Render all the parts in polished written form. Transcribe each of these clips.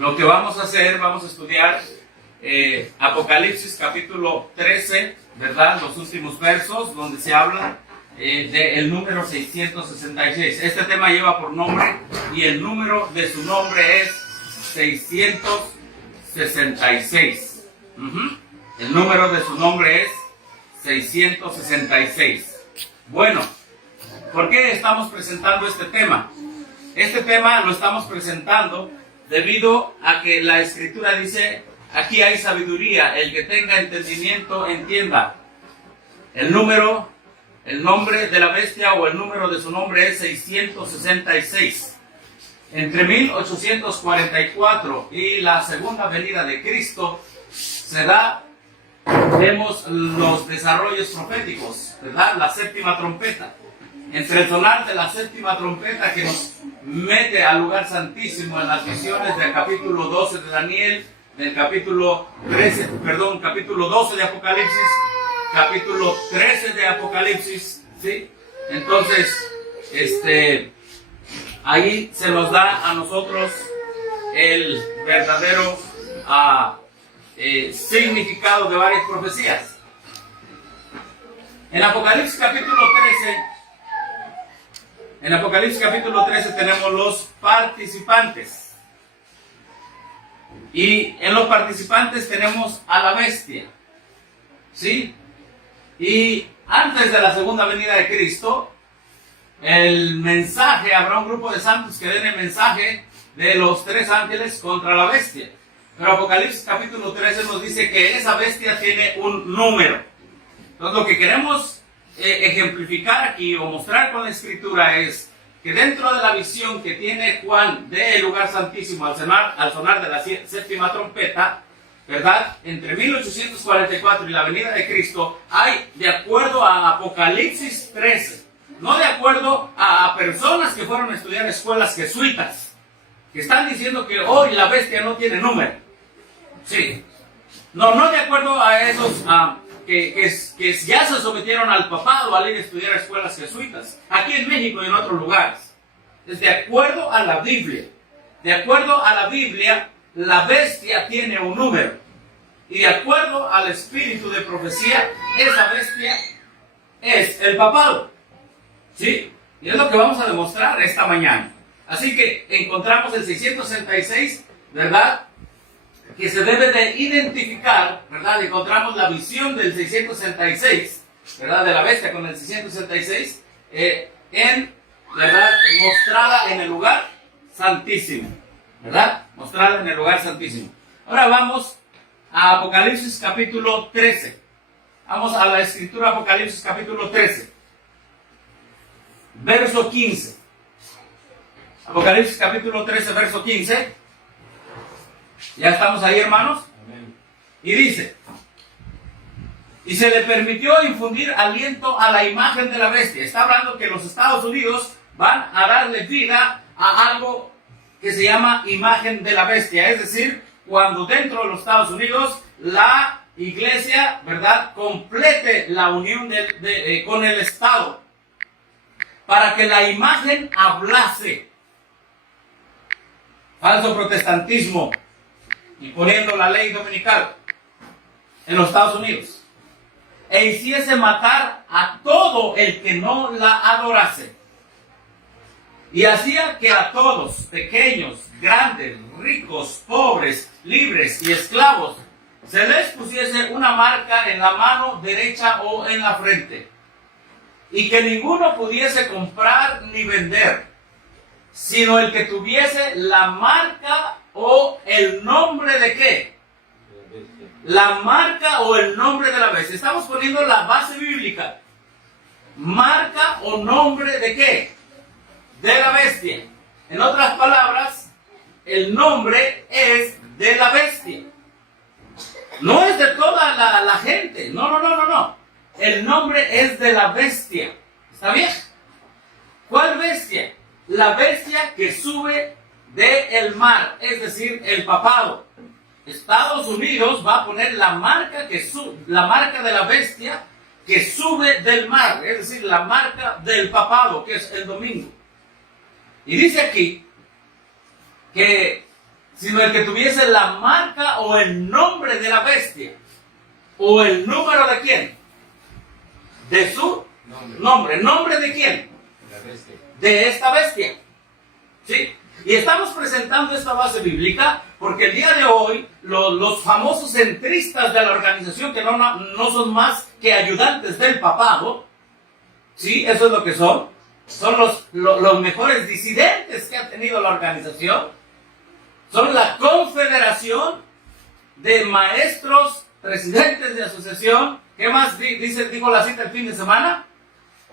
Lo que vamos a hacer, vamos a estudiar Apocalipsis capítulo 13, ¿verdad? Los últimos versos donde se habla del número 666. Este tema lleva por nombre y el número de su nombre es 666. El número de su nombre es 666. Bueno, ¿por qué estamos presentando este tema? Este tema lo estamos presentando debido a que la Escritura dice: aquí hay sabiduría, el que tenga entendimiento entienda. El nombre de la bestia o el número de su nombre es 666. Entre 1844 y la segunda venida de Cristo vemos los desarrollos proféticos, ¿verdad? La séptima trompeta. Entre el sonar de la séptima trompeta que nos mete al lugar santísimo en las visiones del capítulo 12 de Daniel, del capítulo 12 de Apocalipsis, capítulo 13 de Apocalipsis, ¿sí? Entonces, ahí se nos da a nosotros el verdadero significado de varias profecías. En Apocalipsis capítulo 13 tenemos los participantes. Y en los participantes tenemos a la bestia, ¿sí? Y antes de la segunda venida de Cristo, habrá un grupo de santos que den el mensaje de los tres ángeles contra la bestia. Pero Apocalipsis capítulo 13 nos dice que esa bestia tiene un número. Entonces lo que queremos ejemplificar aquí o mostrar con la Escritura es que dentro de la visión que tiene Juan del lugar santísimo al sonar de la séptima trompeta, ¿verdad? Entre 1844 y la venida de Cristo, hay, de acuerdo a Apocalipsis 13, no de acuerdo a personas que fueron a estudiar escuelas jesuitas, que están diciendo que hoy la bestia no tiene número. Sí. No de acuerdo a esos que ya se sometieron al papado al ir a estudiar escuelas jesuitas, aquí en México y en otros lugares. Es de acuerdo a la Biblia. De acuerdo a la Biblia, la bestia tiene un número. Y de acuerdo al espíritu de profecía, esa bestia es el papado. ¿Sí? Y es lo que vamos a demostrar esta mañana. Así que encontramos el 666, ¿verdad? Que se debe de identificar, ¿verdad? Encontramos la visión del 666, ¿verdad? De la bestia con el 666, ¿verdad? Mostrada en el lugar santísimo, ¿verdad? Mostrada en el lugar santísimo. Ahora vamos a Apocalipsis capítulo 13. Vamos a la Escritura, Apocalipsis capítulo 13, verso 15. Apocalipsis capítulo 13, verso 15. ¿Ya estamos ahí, hermanos? Amén. Y dice: y se le permitió infundir aliento a la imagen de la bestia. Está hablando que los Estados Unidos van a darle vida a algo que se llama imagen de la bestia. Es decir, cuando dentro de los Estados Unidos la iglesia, ¿verdad?, complete la unión con el Estado, para que la imagen hablase. Falso protestantismo, imponiendo la ley dominical en los Estados Unidos, e hiciese matar a todo el que no la adorase, y hacía que a todos, pequeños, grandes, ricos, pobres, libres y esclavos, se les pusiese una marca en la mano derecha o en la frente, y que ninguno pudiese comprar ni vender, sino el que tuviese la marca o el nombre de qué. La marca o el nombre de la bestia. Estamos poniendo la base bíblica. Marca o nombre de qué. De la bestia. En otras palabras, el nombre es de la bestia. No es de toda la gente. No. El nombre es de la bestia. ¿Está bien? ¿Cuál bestia? La bestia que sube del mar, es decir, el papado. Estados Unidos va a poner la marca de la bestia que sube del mar, es decir, la marca del papado, que es el domingo. Y dice aquí que sino el que tuviese la marca o el nombre de la bestia. ¿O el número de quién? De su nombre. ¿Nombre de quién? De esta bestia. ¿Sí? Y estamos presentando esta base bíblica porque el día de hoy los famosos centristas de la organización, que no son más que ayudantes del papado, ¿sí? Eso es lo que son los mejores disidentes que ha tenido la organización. Son la confederación de maestros, presidentes de asociación. ¿Qué más dijo la cita el fin de semana?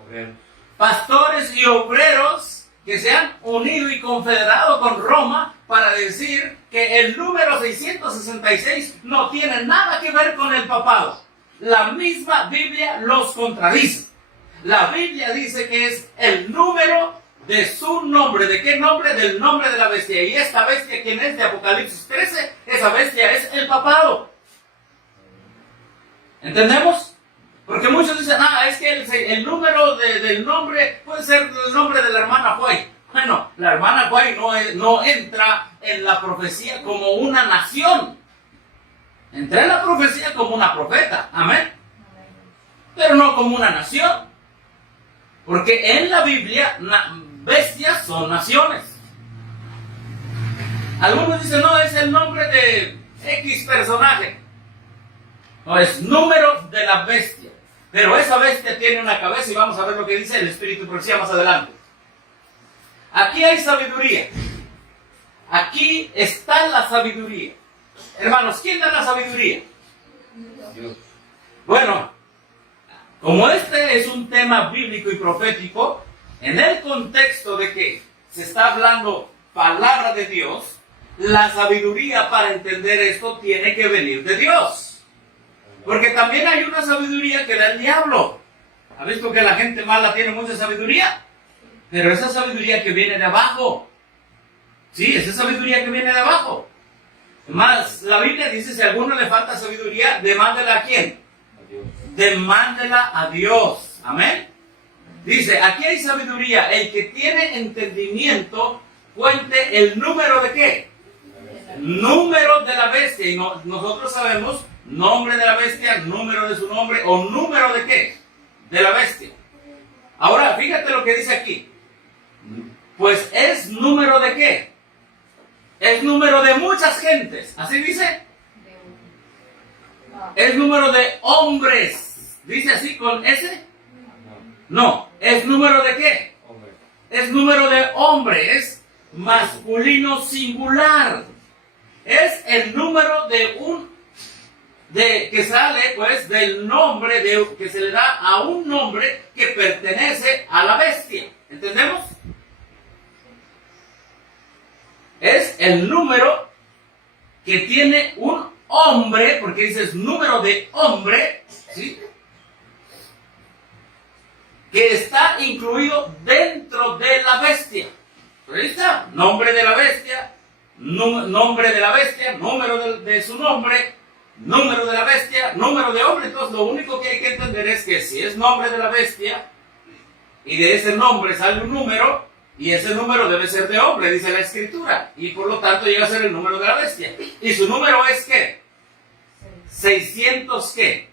Obreros. Pastores y obreros que se han unido y confederado con Roma para decir que el número 666 no tiene nada que ver con el papado. La misma Biblia los contradice. La Biblia dice que es el número de su nombre. ¿De qué nombre? Del nombre de la bestia. Y esta bestia, ¿quién es? De Apocalipsis 13, esa bestia es el papado. ¿Entendemos? Porque muchos dicen, es que el número del nombre puede ser el nombre de la hermana White. Bueno, la hermana White no entra en la profecía como una nación. Entra en la profecía como una profeta. Amén. Pero no como una nación. Porque en la Biblia, bestias son naciones. Algunos dicen, no, es el nombre de X personaje. No, es número de la bestia. Pero esa bestia tiene una cabeza y vamos a ver lo que dice el Espíritu de Profecía más adelante. Aquí hay sabiduría. Aquí está la sabiduría. Hermanos, ¿quién da la sabiduría? Dios. Bueno, como este es un tema bíblico y profético, en el contexto de que se está hablando palabra de Dios, la sabiduría para entender esto tiene que venir de Dios. Porque también hay una sabiduría que da el diablo. ¿Ha visto que la gente mala tiene mucha sabiduría? Pero esa sabiduría que viene de abajo. Sí, esa sabiduría que viene de abajo. Más, la Biblia dice, si a alguno le falta sabiduría, demándela a quién. A Dios. Demándela a Dios. Amén. Dice, aquí hay sabiduría. El que tiene entendimiento, cuente el número de qué. Número de la bestia. Y nosotros sabemos nombre de la bestia, número de su nombre, o número de qué. De la bestia. Ahora, fíjate lo que dice aquí. Pues es número de qué. Es número de muchas gentes. ¿Así dice? Es número de hombres. ¿Dice así con S? No. ¿Es número de qué? Hombre. Es número de hombres masculino singular. Es el número que sale pues del nombre que se le da a un nombre que pertenece a la bestia. ¿Entendemos? Es el número que tiene un hombre, porque dices número de hombre, ¿sí? Que está incluido dentro de la bestia. Ahí está, nombre de la bestia, nombre de la bestia, número de su nombre, número de la bestia, número de hombre. Entonces lo único que hay que entender es que si es nombre de la bestia y de ese nombre sale un número, y ese número debe ser de hombre, dice la Escritura, y por lo tanto llega a ser el número de la bestia. ¿Y su número es qué? 600 ¿qué?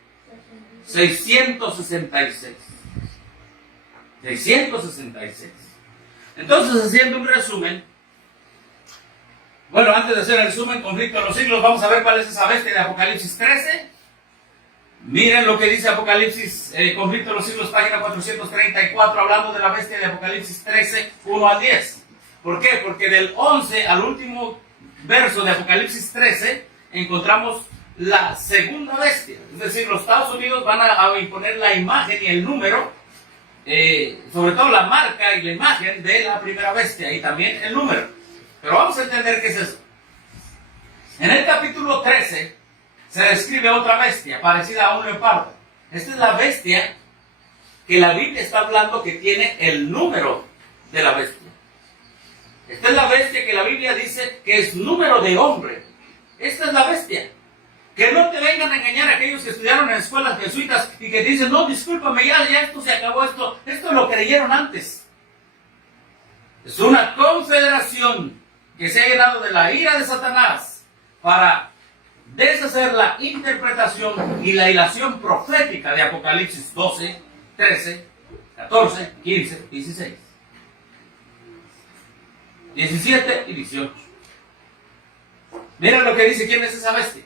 666. 666. Entonces, haciendo un resumen, bueno, antes de hacer el resumen, conflicto de los siglos, vamos a ver cuál es esa bestia de Apocalipsis 13. Miren lo que dice Apocalipsis, conflicto de los siglos, página 434, hablando de la bestia de Apocalipsis 13, 1 al 10. ¿Por qué? Porque del 11 al último verso de Apocalipsis 13, encontramos la segunda bestia. Es decir, los Estados Unidos van a imponer la imagen y el número, sobre todo la marca y la imagen de la primera bestia, y también el número. Pero vamos a entender qué es eso. En el capítulo 13, se describe otra bestia, parecida a un leopardo. Esta es la bestia que la Biblia está hablando que tiene el número de la bestia. Esta es la bestia que la Biblia dice que es número de hombre. Esta es la bestia. Que no te vengan a engañar aquellos que estudiaron en escuelas jesuitas y que dicen, no, discúlpame, ya esto se acabó, esto lo creyeron antes. Es una confederación que se ha llenado de la ira de Satanás para deshacer la interpretación y la ilación profética de Apocalipsis 12, 13, 14, 15, 16, 17 y 18. Mira lo que dice quién es esa bestia.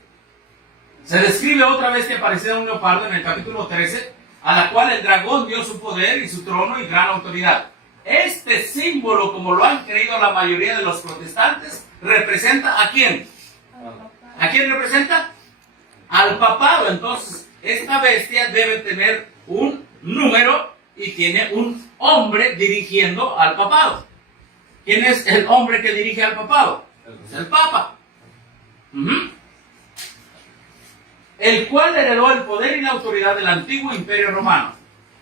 Se describe otra bestia parecida a un leopardo en el capítulo 13, a la cual el dragón dio su poder y su trono y gran autoridad. Este símbolo, como lo han creído la mayoría de los protestantes, representa ¿a quién? ¿A quién representa? Al papado. Entonces, esta bestia debe tener un número y tiene un hombre dirigiendo al papado. ¿Quién es el hombre que dirige al papado? Es el papa. El cual heredó el poder y la autoridad del antiguo imperio romano.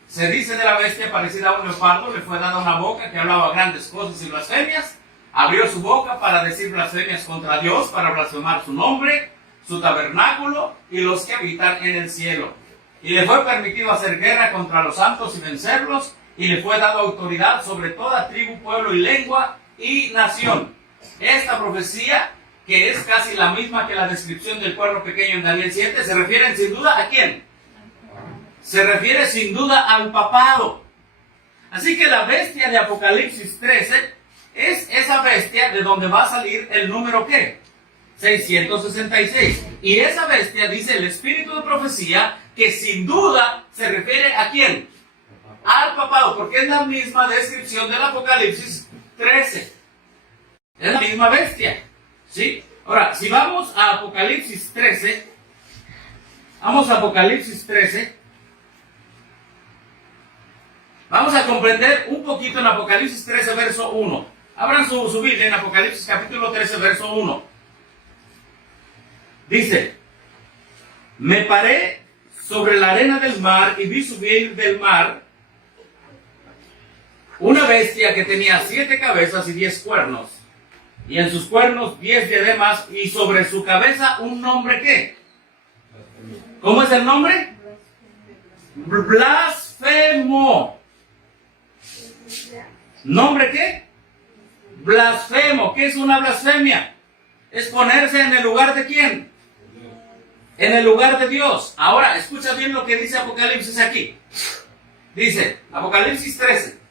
Se dice de la bestia parecida a un leopardo, le fue dada una boca que hablaba grandes cosas y blasfemias. Abrió su boca para decir blasfemias contra Dios, para blasfemar su nombre, su tabernáculo y los que habitan en el cielo. Y le fue permitido hacer guerra contra los santos y vencerlos, y le fue dado autoridad sobre toda tribu, pueblo y lengua y nación. Esta profecía, que es casi la misma que la descripción del cuerno pequeño en Daniel 7, se refieren sin duda ¿a quién? Se refiere sin duda al papado. Así que la bestia de Apocalipsis 13 es esa bestia de donde va a salir el número ¿qué? 666. Y esa bestia, dice el espíritu de profecía, que sin duda se refiere ¿a quién? Al papado, porque es la misma descripción del Apocalipsis 13. Es la misma bestia. ¿Sí? Ahora, si vamos a Apocalipsis 13, vamos a Apocalipsis 13, vamos a comprender un poquito en Apocalipsis 13, verso 1. Abran su Biblia en Apocalipsis capítulo 13, verso 1. Dice: me paré sobre la arena del mar y vi subir del mar una bestia que tenía 7 cabezas y 10 cuernos. Y en sus cuernos 10 diademas, y sobre su cabeza un nombre ¿qué? ¿Cómo es el nombre? Blasfemo. ¿Nombre qué? Blasfemo. ¿Qué es una blasfemia? Es ponerse en el lugar de ¿quién? En el lugar de Dios. Ahora, escucha bien lo que dice Apocalipsis aquí. Dice, Apocalipsis 13.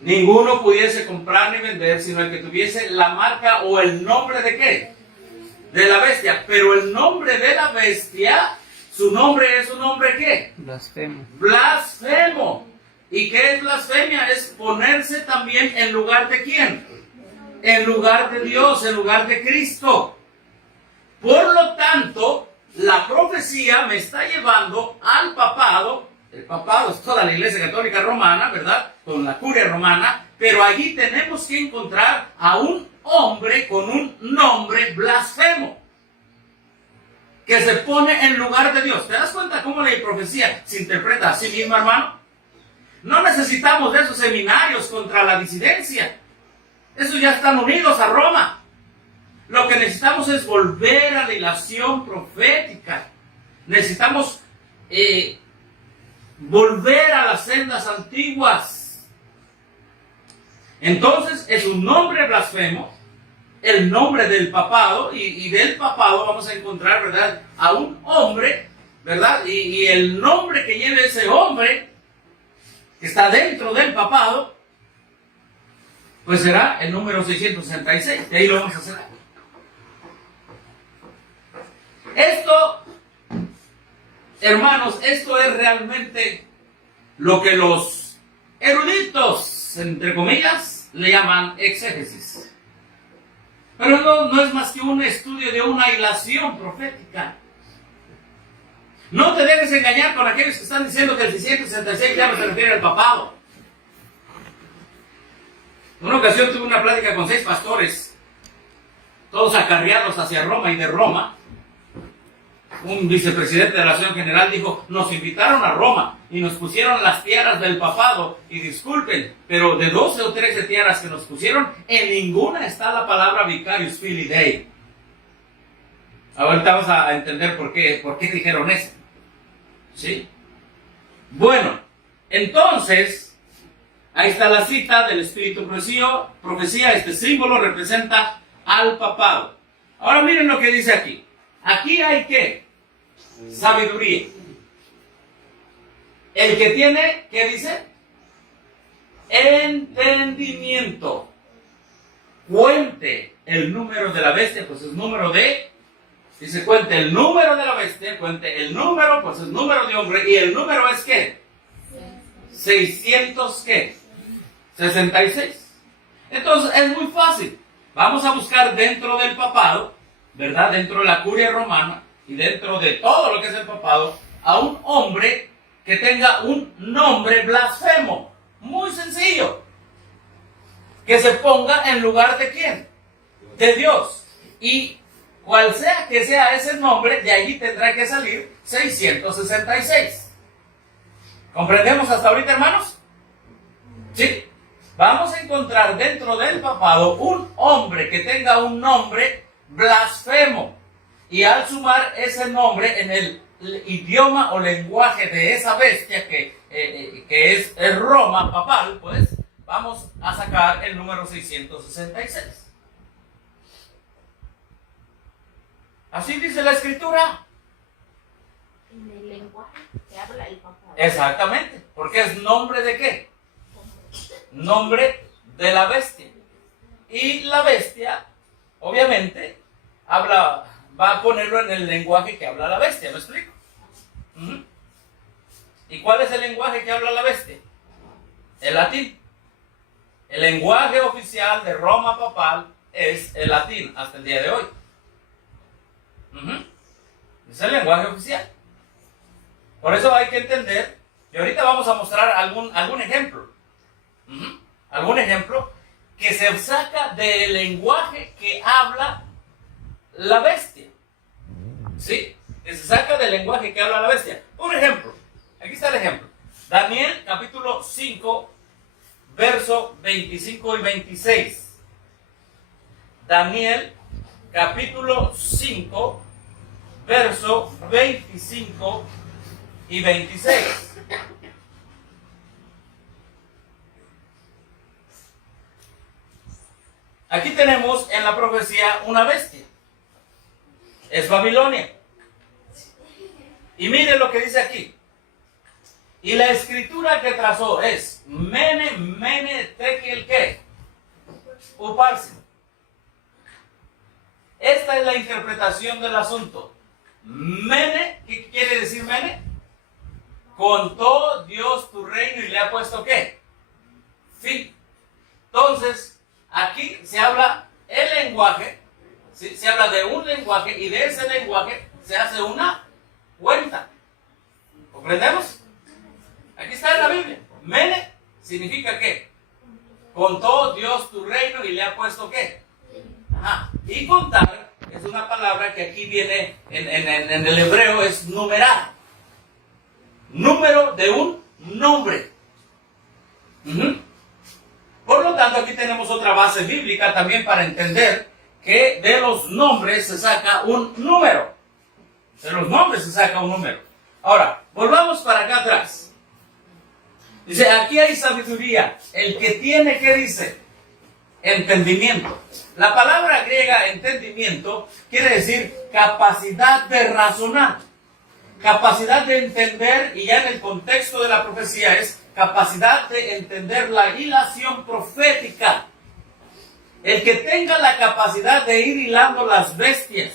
Ninguno pudiese comprar ni vender, sino el que tuviese la marca o el nombre de ¿qué? De la bestia. Pero el nombre de la bestia, su nombre es un nombre ¿qué? Blasfemo. Blasfemo. ¿Y qué es blasfemia? Es ponerse también en lugar de ¿quién? En lugar de Dios, en lugar de Cristo. Por lo tanto, la profecía me está llevando al papado. El papado es toda la Iglesia Católica Romana, ¿verdad? Con la curia romana. Pero allí tenemos que encontrar a un hombre con un nombre blasfemo, que se pone en lugar de Dios. ¿Te das cuenta cómo la profecía se interpreta a sí misma, hermano? No necesitamos de esos seminarios contra la disidencia. Esos ya están unidos a Roma. Lo que necesitamos es volver a la ilación profética. Necesitamos volver a las sendas antiguas. Entonces es un nombre blasfemo, el nombre del papado, y del papado vamos a encontrar, ¿verdad?, a un hombre, ¿verdad? Y el nombre que lleve ese hombre, que está dentro del papado, pues será el número 666. De ahí lo vamos a hacer. Esto, hermanos, esto es realmente lo que los eruditos, entre comillas, le llaman exégesis. Pero no es más que un estudio de una hilación profética. No te dejes engañar con aquellos que están diciendo que el 666 ya no se refiere al papado. En una ocasión tuve una plática con 6 pastores, todos acarreados hacia Roma, y de Roma un vicepresidente de la Acción General dijo: nos invitaron a Roma y nos pusieron las tiaras del papado, y disculpen, pero de 12 o 13 tiaras que nos pusieron, en ninguna está la palabra Vicarius Filii Dei. Ahorita vamos a entender por qué dijeron eso. ¿Sí? Bueno, entonces, Ahí está la cita del Espíritu Profecía. Este símbolo representa al papado. Ahora miren lo que dice aquí. Aquí hay ¿qué? Sabiduría. El que tiene, ¿qué dice? Entendimiento. Cuente el número de la bestia, pues es número de... Dice, cuente el número de la bestia, cuente el número, pues es número de hombre. ¿Y el número es qué? 600, ¿qué? 66. Entonces es muy fácil. Vamos a buscar dentro del papado, ¿verdad? Dentro de la curia romana y dentro de todo lo que es el papado, a un hombre que tenga un nombre blasfemo. Muy sencillo. Que se ponga en lugar de ¿quién? De Dios. Y cual sea que sea ese nombre, de allí tendrá que salir 666. ¿Comprendemos hasta ahorita, hermanos? Sí. Vamos a encontrar dentro del papado un hombre que tenga un nombre blasfemo. Y al sumar ese nombre en el idioma o lenguaje de esa bestia que es Roma papal, pues vamos a sacar el número 666. Así dice la Escritura. En el lenguaje que habla el papá. Exactamente. Porque es nombre de qué? Nombre de la bestia. Y la bestia, obviamente, va a ponerlo en el lenguaje que habla la bestia. ¿Me explico? ¿Y cuál es el lenguaje que habla la bestia? El latín. El lenguaje oficial de Roma papal es el latín hasta el día de hoy. Es el lenguaje oficial. Por eso hay que entender, y ahorita vamos a mostrar algún ejemplo. Algún ejemplo que se saca del lenguaje que habla la bestia. ¿Sí? Que se saca del lenguaje que habla la bestia. Un ejemplo. Aquí está el ejemplo. Daniel capítulo 5, verso 25 y 26. Daniel capítulo 5, verso 25 y 26. Aquí tenemos en la profecía una bestia. Es Babilonia. Y miren lo que dice aquí. Y la escritura que trazó es Mene, Mene, Tekel, ¿qué? Uparsin. Esta es la interpretación del asunto. Mene, ¿qué quiere decir Mene? Contó Dios tu reino y le ha puesto ¿qué? Fin. Entonces, aquí se habla el lenguaje, ¿sí? Se habla de un lenguaje y de ese lenguaje se hace una cuenta. ¿Comprendemos? Aquí está en la Biblia. Mene significa ¿qué? Contó Dios tu reino y le ha puesto ¿qué? Ajá. Y contar es una palabra que aquí viene en el hebreo, es numerar. Número de un nombre. Por lo tanto, aquí tenemos otra base bíblica también para entender que de los nombres se saca un número. De los nombres se saca un número. Ahora, volvamos para acá atrás. Dice, aquí hay sabiduría. El que tiene, ¿qué dice? Entendimiento. La palabra griega entendimiento quiere decir capacidad de razonar, capacidad de entender, y ya en el contexto de la profecía es capacidad de entender la hilación profética. El que tenga la capacidad de ir hilando las bestias,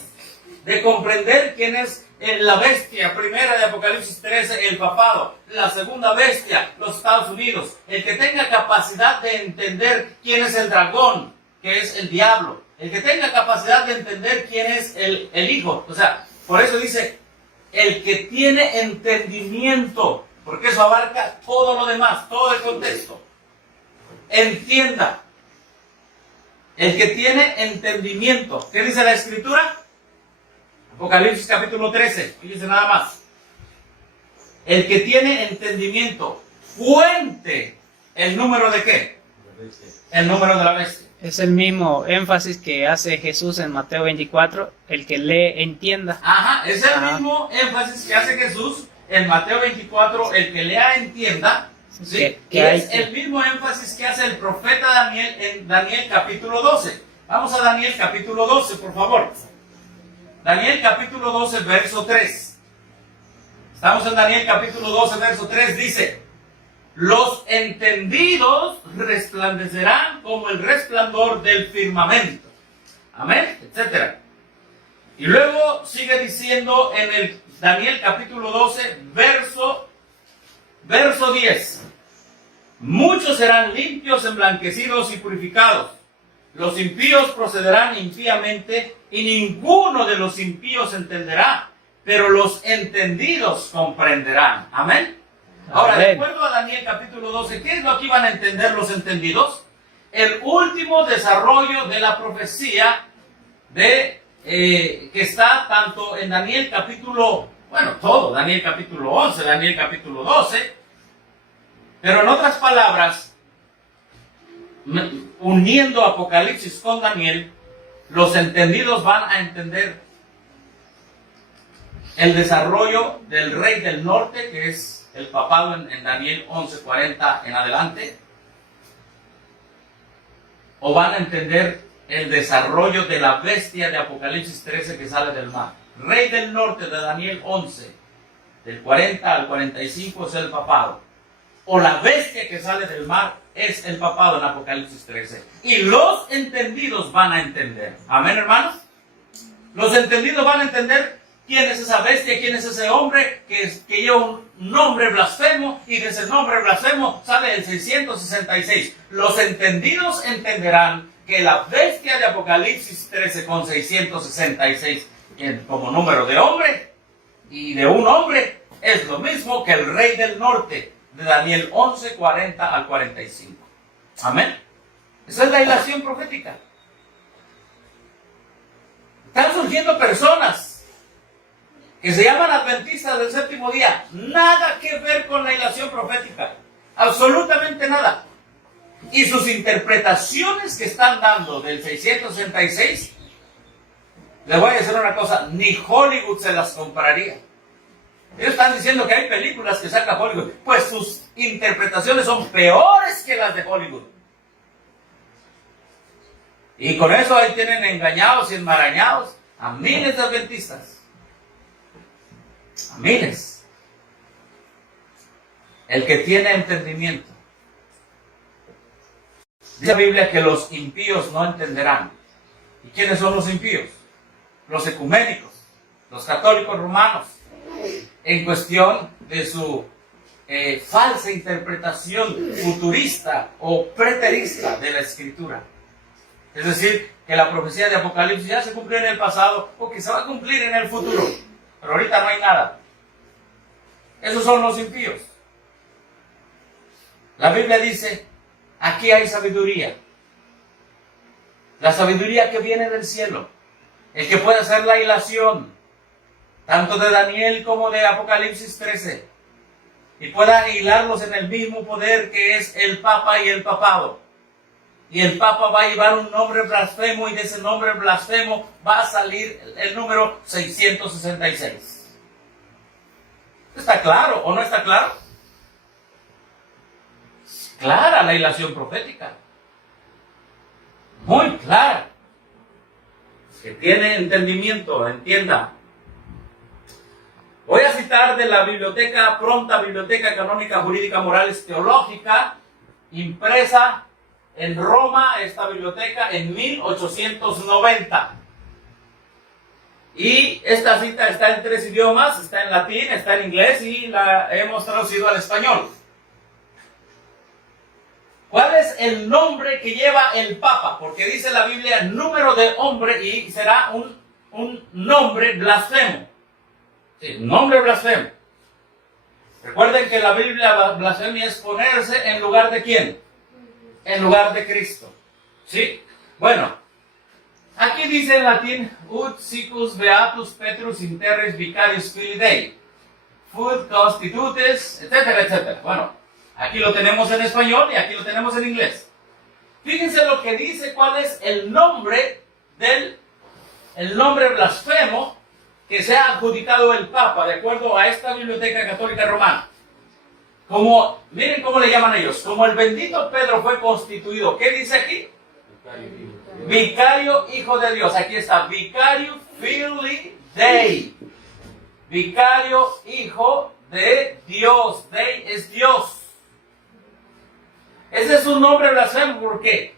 de comprender quién es la bestia primera de Apocalipsis 13, el papado, la segunda bestia, los Estados Unidos, el que tenga capacidad de entender quién es el dragón, que es el diablo, el que tenga capacidad de entender quién es el hijo, o sea, por eso dice, el que tiene entendimiento, porque eso abarca todo lo demás, todo el contexto, entienda, el que tiene entendimiento. ¿Qué dice la Escritura? Apocalipsis capítulo 13, y dice nada más. El que tiene entendimiento, cuente el número de ¿qué? El número de la bestia. Es el mismo énfasis que hace Jesús en Mateo 24, el que lee entienda. Ajá, es el mismo énfasis que hace Jesús en Mateo 24, el que lea entienda, ¿Sí? Que Y hay es el mismo énfasis que hace el profeta Daniel en Daniel capítulo 12. Vamos a Daniel capítulo 12, por favor. Daniel capítulo 12, verso 3. Estamos en Daniel capítulo 12, verso 3. Dice: los entendidos resplandecerán como el resplandor del firmamento. Amén, etcétera. Y luego sigue diciendo en el Daniel capítulo 12, verso 10. Muchos serán limpios, emblanquecidos y purificados. Los impíos procederán impíamente y ninguno de los impíos entenderá, pero los entendidos comprenderán. Amén. Ahora, de acuerdo a Daniel capítulo 12, ¿qué es lo que iban a entender los entendidos? El último desarrollo de la profecía que está tanto en Daniel capítulo, todo, Daniel capítulo 11, Daniel capítulo 12, pero en otras palabras, uniendo Apocalipsis con Daniel, los entendidos van a entender el desarrollo del rey del norte, que es el papado en Daniel 11:40 en adelante, o van a entender el desarrollo de la bestia de Apocalipsis 13 que sale del mar. Rey del norte de Daniel 11, del 40 al 45 es el papado, o la bestia que sale del mar es el papado en Apocalipsis 13. Y los entendidos van a entender. Amén, hermanos. Los entendidos van a entender quién es esa bestia, quién es ese hombre que lleva un nombre blasfemo, y de ese nombre blasfemo sale el 666. Los entendidos entenderán que la bestia de Apocalipsis 13 con 666 como número de hombre y de un hombre es lo mismo que el rey del norte de Daniel 11, 40 al 45. Amén. Esa es la ilación profética. Están surgiendo personas que se llaman adventistas del séptimo día. Nada que ver con la ilación profética. Absolutamente nada. Y sus interpretaciones que están dando del 666, les voy a decir una cosa, ni Hollywood se las compraría. Ellos están diciendo que hay películas que saca Hollywood, pues sus interpretaciones son peores que las de Hollywood. Y con eso ahí tienen engañados y enmarañados a miles de adventistas. A miles. El que tiene entendimiento. Dice la Biblia que los impíos no entenderán. ¿Y quiénes son los impíos? Los ecuménicos, los católicos romanos, en cuestión de su falsa interpretación futurista o preterista de la Escritura. Es decir, que la profecía de Apocalipsis ya se cumplió en el pasado o que se va a cumplir en el futuro, pero ahorita no hay nada. Esos son los impíos. La Biblia dice: aquí hay sabiduría. La sabiduría que viene del cielo. El que puede hacer la hilación, tanto de Daniel como de Apocalipsis 13. Y pueda hilarlos en el mismo poder que es el Papa y el papado. Y el Papa va a llevar un nombre blasfemo, y de ese nombre blasfemo va a salir el número 666. ¿Está claro o no está claro? Clara la hilación profética. Muy clara. Que tiene entendimiento, entienda. Voy a citar de la biblioteca, pronta Biblioteca Canónica Jurídica Morales Teológica, impresa en Roma, esta biblioteca, en 1890. Y esta cita está en 3 idiomas, está en latín, está en inglés y la hemos traducido al español. ¿Cuál es el nombre que lleva el Papa? Porque dice la Biblia número de hombre y será un nombre blasfemo. Sí, nombre blasfemo. Recuerden que la Biblia blasfemia es ponerse en lugar de ¿quién? En lugar de Cristo. ¿Sí? Bueno, aquí dice en latín: ut sicus beatus Petrus interres vicarius filii Dei, fut constitutes, etcétera, etcétera. Bueno, aquí lo tenemos en español y aquí lo tenemos en inglés. Fíjense lo que dice, cuál es el nombre blasfemo que se ha adjudicado el Papa, de acuerdo a esta Biblioteca Católica Romana. Como, miren cómo le llaman ellos, como el bendito Pedro fue constituido, ¿qué dice aquí? Vicario, hijo de Dios. Aquí está, Vicario Filii Dei. Vicario, hijo de Dios. Dei es Dios. Ese es un nombre blasfemo porque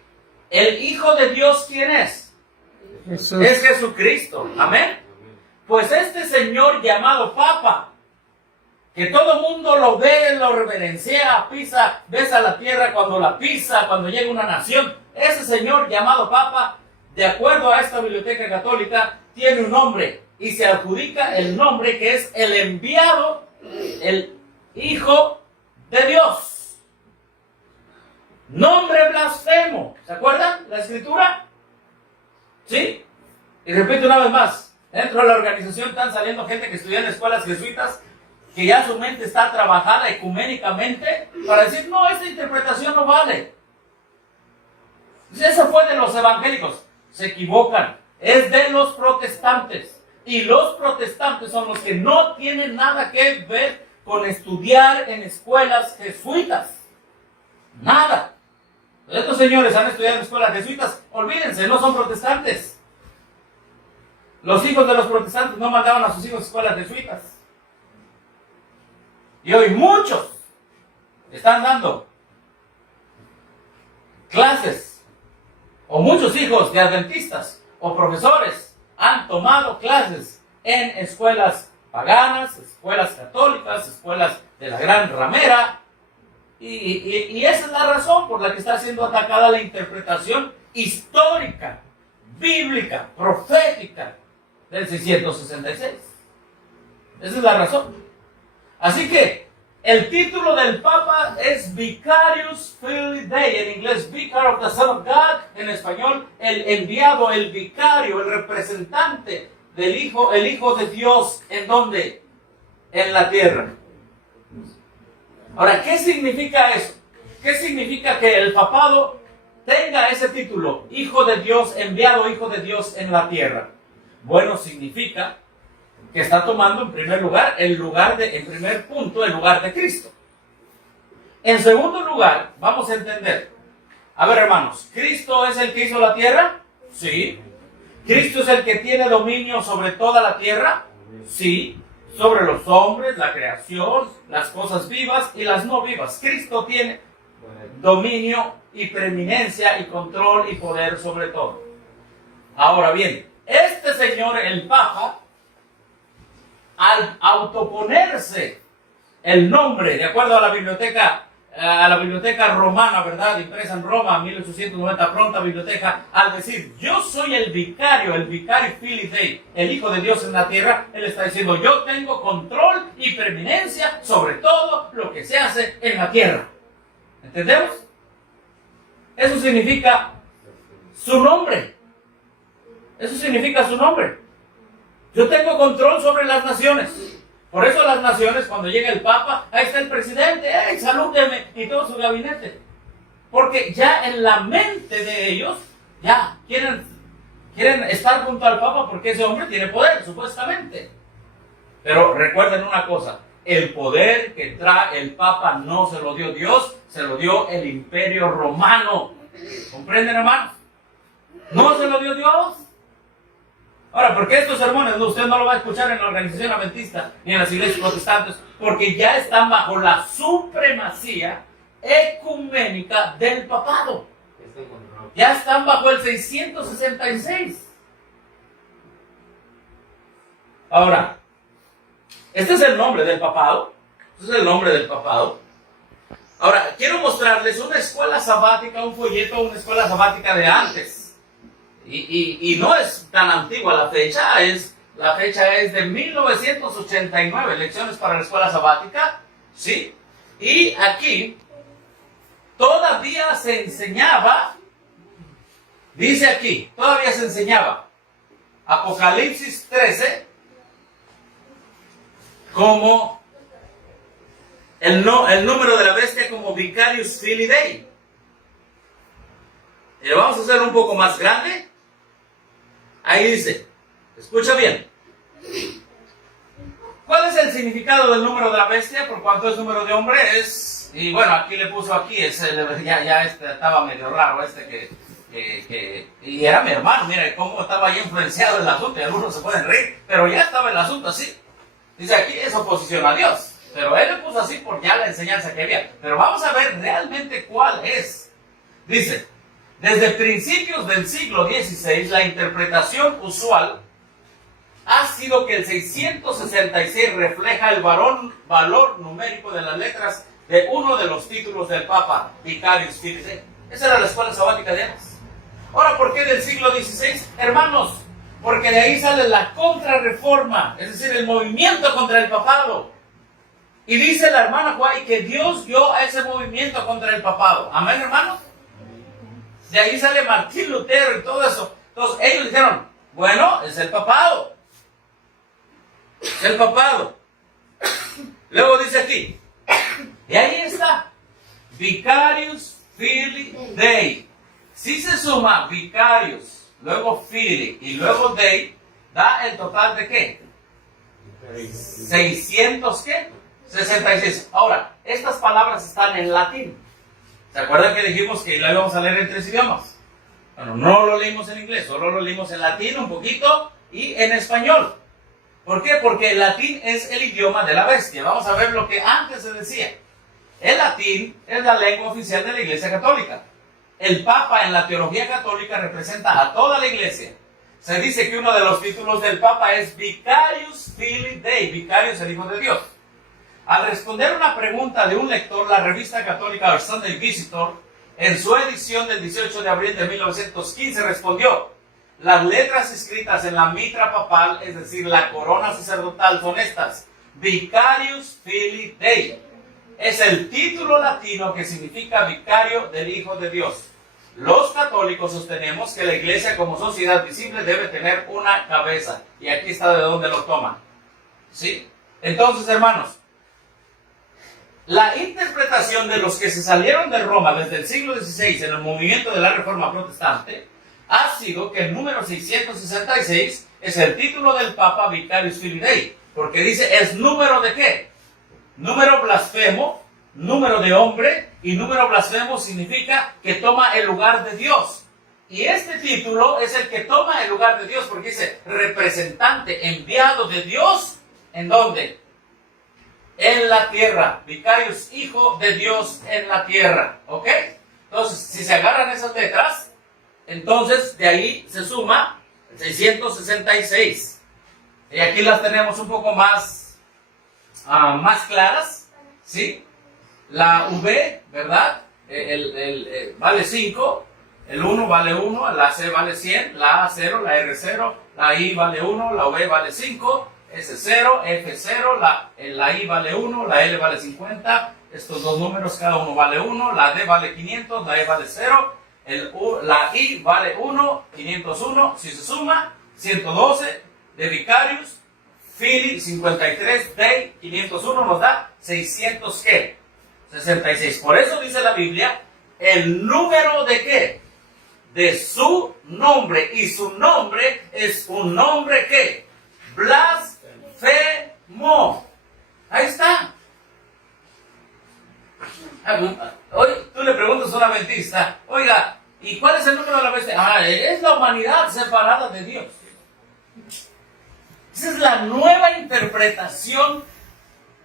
el hijo de Dios, ¿quién es? Jesús. Es Jesucristo. Amén. Pues este señor llamado Papa, que todo mundo lo ve, lo reverencia, pisa, besa la tierra cuando la pisa, cuando llega una nación. Ese señor llamado Papa, de acuerdo a esta biblioteca católica, tiene un nombre y se adjudica el nombre que es el enviado, el Hijo de Dios. Nombre blasfemo. ¿Se acuerdan la escritura? ¿Sí? Y repito una vez más, dentro de la organización están saliendo gente que estudia en escuelas jesuitas, que ya su mente está trabajada ecuménicamente para decir, no, esta interpretación no vale. Eso fue de los evangélicos. Se equivocan. Es de los protestantes. Y los protestantes son los que no tienen nada que ver con estudiar en escuelas jesuitas. Nada. Estos señores han estudiado en escuelas jesuitas. Olvídense, no son protestantes. Los hijos de los protestantes no mandaban a sus hijos a escuelas jesuitas. Y hoy muchos están dando clases, o muchos hijos de adventistas o profesores han tomado clases en escuelas paganas, escuelas católicas, escuelas de la gran ramera, y esa es la razón por la que está siendo atacada la interpretación histórica, bíblica, profética del 666. Esa es la razón. Así que el título del Papa es Vicarius Filii Dei, en inglés Vicar of the Son of God, en español el enviado, el vicario, el representante del Hijo, el Hijo de Dios, ¿en dónde? En la tierra. Ahora, ¿qué significa eso? ¿Qué significa que el papado tenga ese título, Hijo de Dios, enviado Hijo de Dios en la tierra? Bueno, significa que está tomando en primer lugar, en primer punto, el lugar de Cristo. En segundo lugar, vamos a entender. A ver, hermanos, ¿Cristo es el que hizo la tierra? Sí. ¿Cristo es el que tiene dominio sobre toda la tierra? Sí. Sobre los hombres, la creación, las cosas vivas y las no vivas. Cristo tiene dominio y preeminencia y control y poder sobre todo. Ahora bien, este señor, el Papa, al autoponerse el nombre, de acuerdo a la biblioteca romana, ¿verdad? Impresa en Roma, 1890, pronta biblioteca, al decir, yo soy el vicario Filii Dei, el Hijo de Dios en la tierra, él está diciendo, yo tengo control y preeminencia sobre todo lo que se hace en la tierra. ¿Entendemos? Eso significa su nombre. Eso significa su nombre. Yo tengo control sobre las naciones. Por eso las naciones, cuando llega el Papa, ahí está el presidente, ¡hey, salúdeme! Y todo su gabinete. Porque ya en la mente de ellos, ya quieren estar junto al Papa porque ese hombre tiene poder, supuestamente. Pero recuerden una cosa, el poder que trae el Papa no se lo dio Dios, se lo dio el Imperio Romano. ¿Comprenden, hermanos? No se lo dio Dios. Ahora, ¿por qué estos sermones usted no lo va a escuchar en la organización adventista ni en las iglesias protestantes? Porque ya están bajo la supremacía ecuménica del papado. Ya están bajo el 666. Ahora, este es el nombre del papado. Este es el nombre del papado. Ahora, quiero mostrarles una escuela sabática, un folleto, una escuela sabática de antes. Y no es tan antigua la fecha es de 1989, lecciones para la escuela sabática, ¿sí? Y aquí todavía se enseñaba, dice aquí, todavía se enseñaba Apocalipsis 13 como el número de la bestia como Vicarius Filii Dei. Y lo vamos a hacer un poco más grande. Ahí dice, escucha bien. ¿Cuál es el significado del número de la bestia? Por cuanto es número de hombre, es... Y bueno, aquí le puso aquí, ya estaba medio raro y era mi hermano, mira cómo estaba ahí influenciado el asunto, y algunos se pueden reír, pero ya estaba el asunto así. Dice aquí, es oposición a Dios, pero él le puso así por ya la enseñanza que había. Pero vamos a ver realmente cuál es. Dice, desde principios del siglo XVI, la interpretación usual ha sido que el 666 refleja el valor numérico de las letras de uno de los títulos del Papa, Vicarius Filii. Esa era la escuela sabática de antes. Ahora, ¿por qué del siglo XVI? Hermanos, porque de ahí sale la contrarreforma, es decir, el movimiento contra el papado. Y dice la hermana Guay que Dios vio a ese movimiento contra el papado. ¿Amén, hermanos? De ahí sale Martín Lutero y todo eso. Entonces, ellos dijeron, bueno, es el papado. Es el papado. Luego dice aquí, y ahí está, Vicarius Filii Dei. Si se suma Vicarius, luego Filii y luego Dei, da el total de ¿qué? 600 ¿qué? 66. Ahora, estas palabras están en latín. ¿Se acuerdan que dijimos que la íbamos a leer en 3 idiomas? Bueno, no lo leímos en inglés, solo lo leímos en latín un poquito y en español. ¿Por qué? Porque el latín es el idioma de la bestia. Vamos a ver lo que antes se decía. El latín es la lengua oficial de la Iglesia Católica. El Papa en la teología católica representa a toda la Iglesia. Se dice que uno de los títulos del Papa es Vicarius Filii Dei, Vicarius el Hijo de Dios. Al responder una pregunta de un lector, la revista católica The Sunday Visitor, en su edición del 18 de abril de 1915, respondió: las letras escritas en la mitra papal, es decir, la corona sacerdotal, son estas: Vicarius Filii Dei. Es el título latino que significa vicario del Hijo de Dios. Los católicos sostenemos que la Iglesia como sociedad visible debe tener una cabeza. Y aquí está de dónde lo toman. ¿Sí? Entonces, hermanos, la interpretación de los que se salieron de Roma desde el siglo XVI en el movimiento de la Reforma Protestante ha sido que el número 666 es el título del Papa Vicarius Filii Dei. Porque dice, ¿es número de qué? Número blasfemo, número de hombre, y número blasfemo significa que toma el lugar de Dios. Y este título es el que toma el lugar de Dios, porque dice representante, enviado de Dios, ¿en dónde? En la tierra. Vicarius, hijo de Dios en la tierra. ¿Ok? Entonces, si se agarran esas letras, entonces de ahí se suma 666. Y aquí las tenemos un poco más claras, ¿sí? La V, ¿verdad? Vale 5, el 1 vale 1, la C vale 100, la A 0, la R 0, la I vale 1, la V vale 5, S 0, F 0, la I vale 1, la L vale 50, estos dos números cada uno vale 1, la D vale 500, la E vale 0, la I vale 1, 501, si se suma, 112 de Vicarius Filii 53 Dei 501 nos da 600 ¿qué? 66. Por eso dice la Biblia, el número de ¿qué? De su nombre. Y su nombre es un nombre ¿qué? Blasfemo. Ahí está. Hoy tú le preguntas a un adventista, oiga, ¿y cuál es el número de la bestia? Es la humanidad separada de Dios. Esa es la nueva interpretación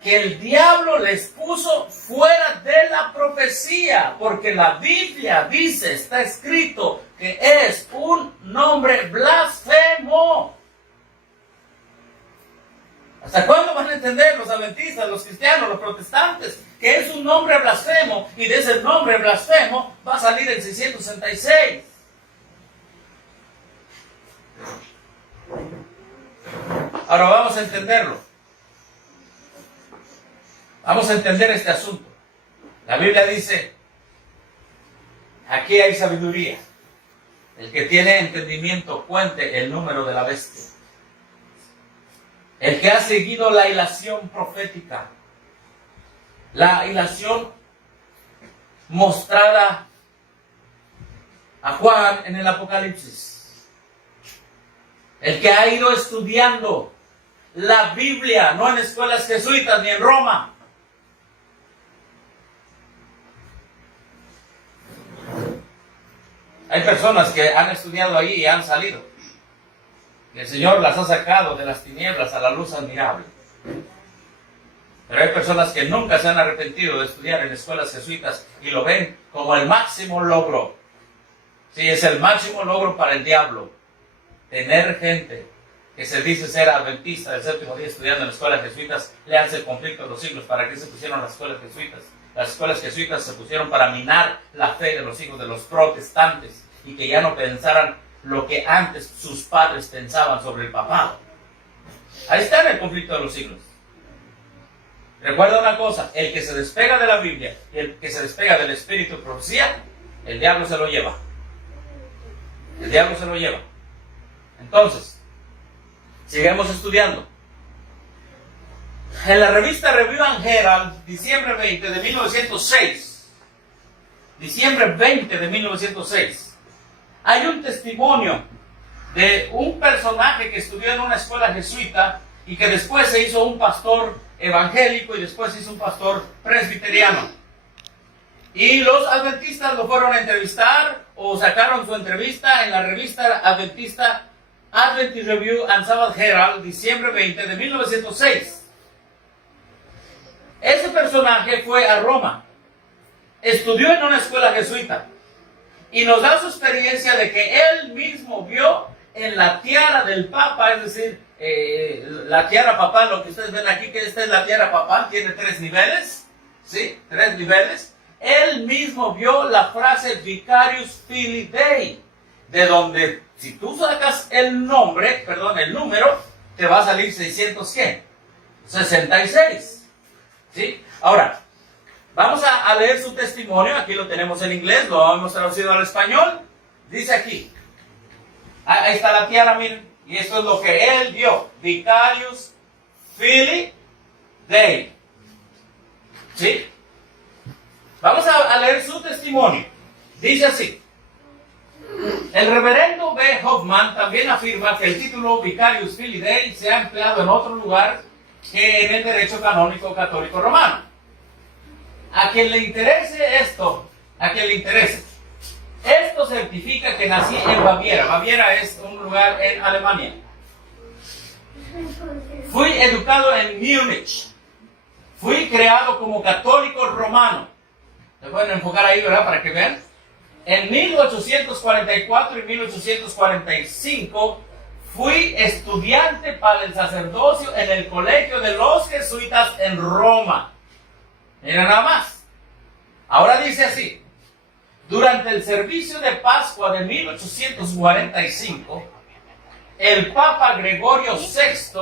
que el diablo les puso fuera de la profecía, porque la Biblia dice, está escrito, que es un nombre blasfemo. ¿Hasta cuándo van a entender los adventistas, los cristianos, los protestantes, que es un nombre blasfemo, y de ese nombre blasfemo va a salir el 666? Ahora vamos a entenderlo. Vamos a entender este asunto. La Biblia dice, aquí hay sabiduría. El que tiene entendimiento cuente el número de la bestia. El que ha seguido la hilación profética, la hilación mostrada a Juan en el Apocalipsis. El que ha ido estudiando la Biblia, no en escuelas jesuitas ni en Roma. Hay personas que han estudiado ahí y han salido. El Señor las ha sacado de las tinieblas a la luz admirable. Pero hay personas que nunca se han arrepentido de estudiar en escuelas jesuitas y lo ven como el máximo logro. Sí, es el máximo logro para el diablo. Tener gente que se dice ser adventista del séptimo día estudiando en escuelas jesuitas, le hace el conflicto de los siglos. ¿Para qué se pusieron las escuelas jesuitas? Las escuelas jesuitas se pusieron para minar la fe de los hijos de los protestantes y que ya no pensaran lo que antes sus padres pensaban sobre el papado. Ahí está el conflicto de los siglos. Recuerda una cosa, el que se despega de la Biblia y el que se despega del espíritu de profecía, el diablo se lo lleva. El diablo se lo lleva. Entonces, sigamos estudiando. En la revista Review and Herald, diciembre 20 de 1906, hay un testimonio de un personaje que estudió en una escuela jesuita y que después se hizo un pastor evangélico y después se hizo un pastor presbiteriano. Y los adventistas lo fueron a entrevistar o sacaron su entrevista en la revista adventista Adventist Review and Sabbath Herald, diciembre 20 de 1906. Ese personaje fue a Roma, estudió en una escuela jesuita y nos da su experiencia de que él mismo vio en la tiara del Papa, es decir, la tiara papal, lo que ustedes ven aquí, que esta es la tiara papal, tiene 3 niveles, ¿sí? 3 niveles. Él mismo vio la frase Vicarius Filii Dei, de donde, si tú sacas el número, te va a salir 600, ¿qué? 66, ¿sí? Ahora, vamos a leer su testimonio, aquí lo tenemos en inglés, lo hemos traducido al español, dice aquí, ahí está la tiara, miren, y esto es lo que él vio, Vicarius Filii Dei, ¿sí? Vamos a leer su testimonio, dice así, el reverendo B. Hoffman también afirma que el título Vicarius Filii Dei se ha empleado en otro lugar que en el derecho canónico católico romano. A quien le interese esto, esto certifica que nací en Baviera. Baviera es un lugar en Alemania. Fui educado en Múnich. Fui creado como católico romano. Se pueden enfocar ahí, ¿verdad? Para que vean. En 1844 y 1845 fui estudiante para el sacerdocio en el colegio de los jesuitas en Roma. Mira nada más. Ahora dice así. Durante el servicio de Pascua de 1845, el Papa Gregorio XVI,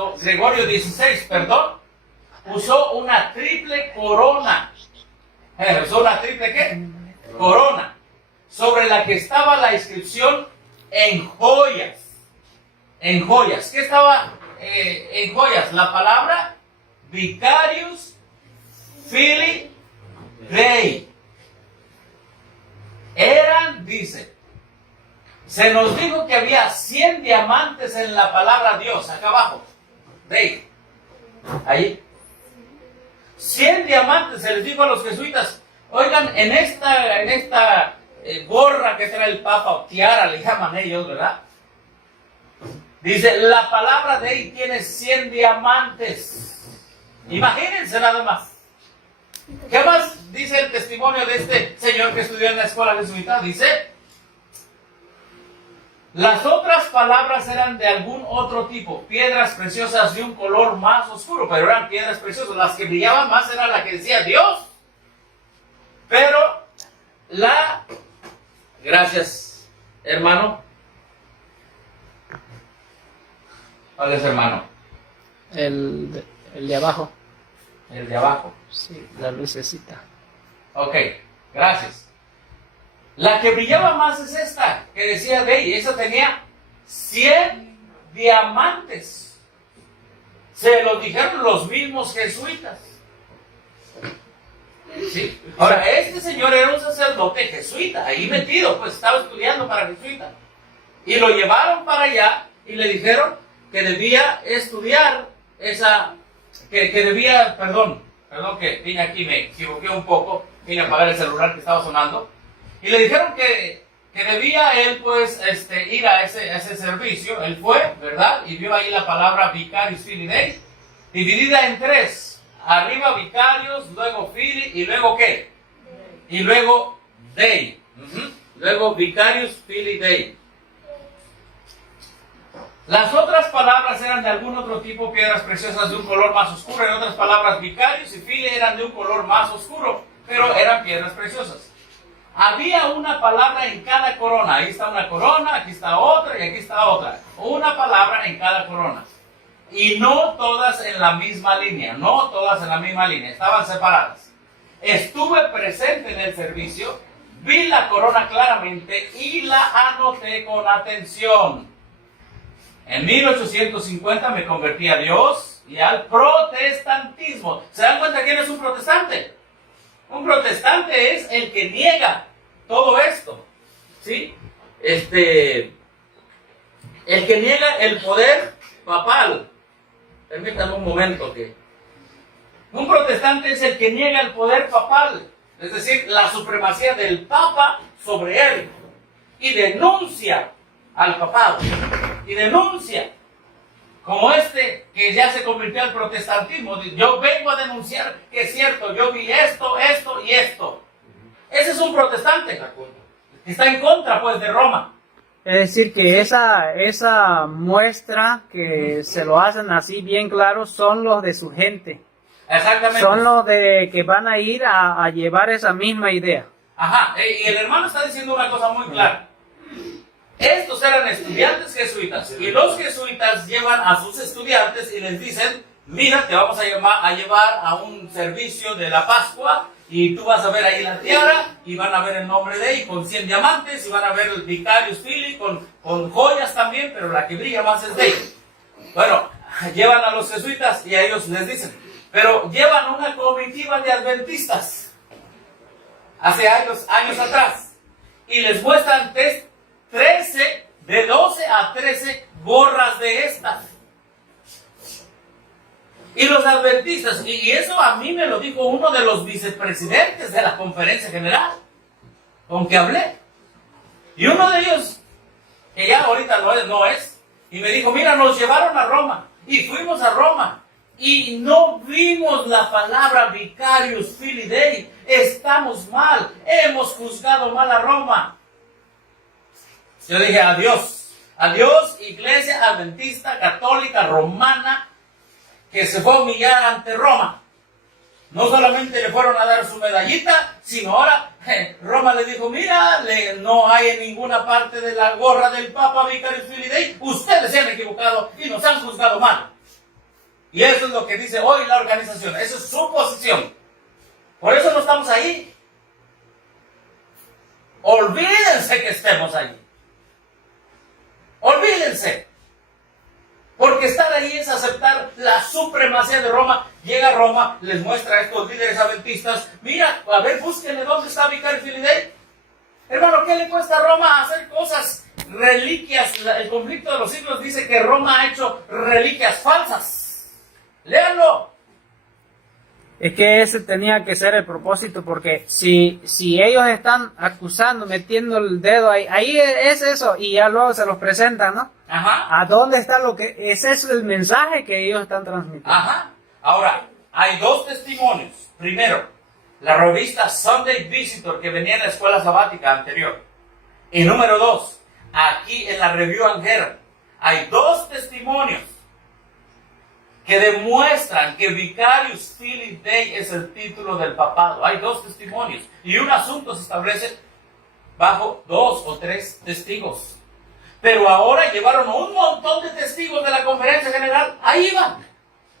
usó una triple corona. ¿Usó una triple qué? Corona. Sobre la que estaba la inscripción en joyas. En joyas. ¿Qué estaba en joyas? La palabra Vicarius Filii Dei. Dice, se nos dijo que había 100 diamantes en la palabra Dios, acá abajo. Dei. Ahí. 100 diamantes, se les dijo a los jesuitas, oigan, en esta gorra que trae el Papa, o tiara le llaman ellos, ¿verdad? Dice, la palabra Dei tiene 100 diamantes. Imagínense nada más. ¿Qué más dice el testimonio de este señor que estudió en la escuela jesuita? Dice, las otras palabras eran de algún otro tipo, piedras preciosas de un color más oscuro, pero eran piedras preciosas. Las que brillaban más era la que decía Dios. Pero gracias, hermano. ¿Cuál es, hermano? El de abajo. El de abajo. Sí, la lucecita. Ok, gracias. La que brillaba más es esta, que decía Dei. Esa tenía 100 diamantes. Se lo dijeron los mismos jesuitas. Sí. Ahora, este señor era un sacerdote jesuita, ahí metido, pues estaba estudiando para jesuita. Y lo llevaron para allá y le dijeron que debía estudiar que debía, perdón que vine aquí, me equivoqué un poco, vine a apagar el celular que estaba sonando, y le dijeron que debía él pues ir a ese servicio. Él fue, ¿verdad? Y vio ahí la palabra Vicarius Filii Dei, dividida en tres, arriba Vicarius, luego Filii, y luego ¿qué? Y luego Dei. Luego Vicarius Filii Dei. Las otras palabras eran de algún otro tipo, piedras preciosas de un color más oscuro. En otras palabras, Vicarius y Filii eran de un color más oscuro, pero eran piedras preciosas. Había una palabra en cada corona. Ahí está una corona, aquí está otra y aquí está otra. Una palabra en cada corona. Y no todas en la misma línea, estaban separadas. Estuve presente en el servicio, vi la corona claramente y la anoté con atención. En 1850 me convertí a Dios y al protestantismo. ¿Se dan cuenta quién es un protestante? Un protestante es el que niega todo esto, ¿sí? El que niega el poder papal. Permítanme un momento que... Un protestante es el que niega el poder papal, es decir, la supremacía del papa sobre él, y denuncia al papado, y denuncia, como que ya se convirtió al protestantismo. Yo vengo a denunciar que es cierto, yo vi esto y esto. Ese es un protestante, está en contra pues de Roma. Es decir, que esa muestra que se lo hacen así bien claro son los de su gente. Exactamente. Son los de que van a ir a llevar esa misma idea. Ajá, y el hermano está diciendo una cosa muy clara. Estos eran estudiantes jesuitas, y los jesuitas llevan a sus estudiantes y les dicen: mira, te vamos a llevar a un servicio de la Pascua, y tú vas a ver ahí la tiara, y van a ver el nombre de él con 100 diamantes, y van a ver el Vicarius Filii con joyas también, pero la que brilla más es de él. Bueno, llevan a los jesuitas y a ellos les dicen, pero llevan una comitiva de adventistas hace años atrás, y les muestran 13, de 12 a 13 gorras de estas. Y los adventistas, y eso a mí me lo dijo uno de los vicepresidentes de la conferencia general, con que hablé. Y uno de ellos, que ya ahorita no es, y me dijo: mira, nos llevaron a Roma, y fuimos a Roma, y no vimos la palabra Vicarius Filii Dei. Estamos mal, hemos juzgado mal a Roma. Yo dije: adiós, iglesia adventista, católica, romana, que se fue a humillar ante Roma. No solamente le fueron a dar su medallita, sino ahora Roma le dijo: mira, no hay en ninguna parte de la gorra del Papa Vicarius Filii Dei, ustedes se han equivocado y nos han juzgado mal. Y eso es lo que dice hoy la organización, eso es su posición. Por eso no estamos ahí. Olvídense que estemos allí. Olvídense. Porque estar ahí es aceptar la supremacía de Roma. Llega Roma, les muestra a estos líderes adventistas: mira, a ver, búsquenle dónde está Vicarius Filii Dei. Hermano, ¿qué le cuesta a Roma hacer cosas, reliquias? El conflicto de los siglos dice que Roma ha hecho reliquias falsas. Léanlo. Es que ese tenía que ser el propósito, porque si ellos están acusando, metiendo el dedo ahí es eso, y ya luego se los presentan, ¿no? Ajá. ¿A dónde está lo que ese es el mensaje que ellos están transmitiendo? Ajá. Ahora, hay dos testimonios. Primero, la revista Sunday Visitor, que venía en la escuela sabática anterior. Y número dos, aquí en la Review and Herald, hay dos testimonios que demuestran que Vicarius Filii Dei es el título del papado. Hay dos testimonios, y un asunto se establece bajo 2 o 3 testigos. Pero ahora llevaron un montón de testigos de la conferencia general. Ahí van,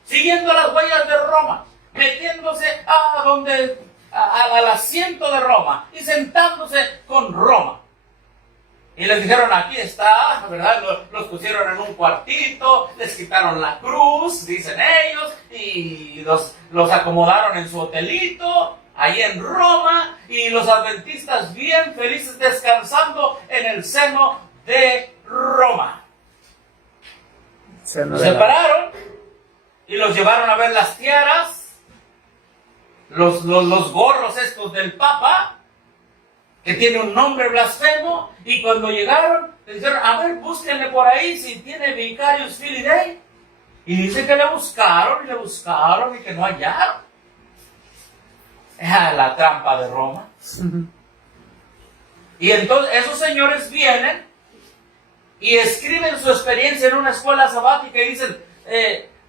siguiendo las huellas de Roma, metiéndose al asiento de Roma y sentándose con Roma. Y les dijeron: aquí está, ¿verdad? Los pusieron en un cuartito, les quitaron la cruz, dicen ellos, y los acomodaron en su hotelito, ahí en Roma, y los adventistas bien felices descansando en el seno de Roma. Se separaron y los llevaron a ver las tiaras, los gorros estos del Papa, que tiene un nombre blasfemo, y cuando llegaron, le dijeron, a ver, búsquenle por ahí si tiene Vicarious Filidae. Y dice que le buscaron y que no hallaron. La trampa de Roma. Y entonces esos señores vienen y escriben su experiencia en una escuela sabática y dicen,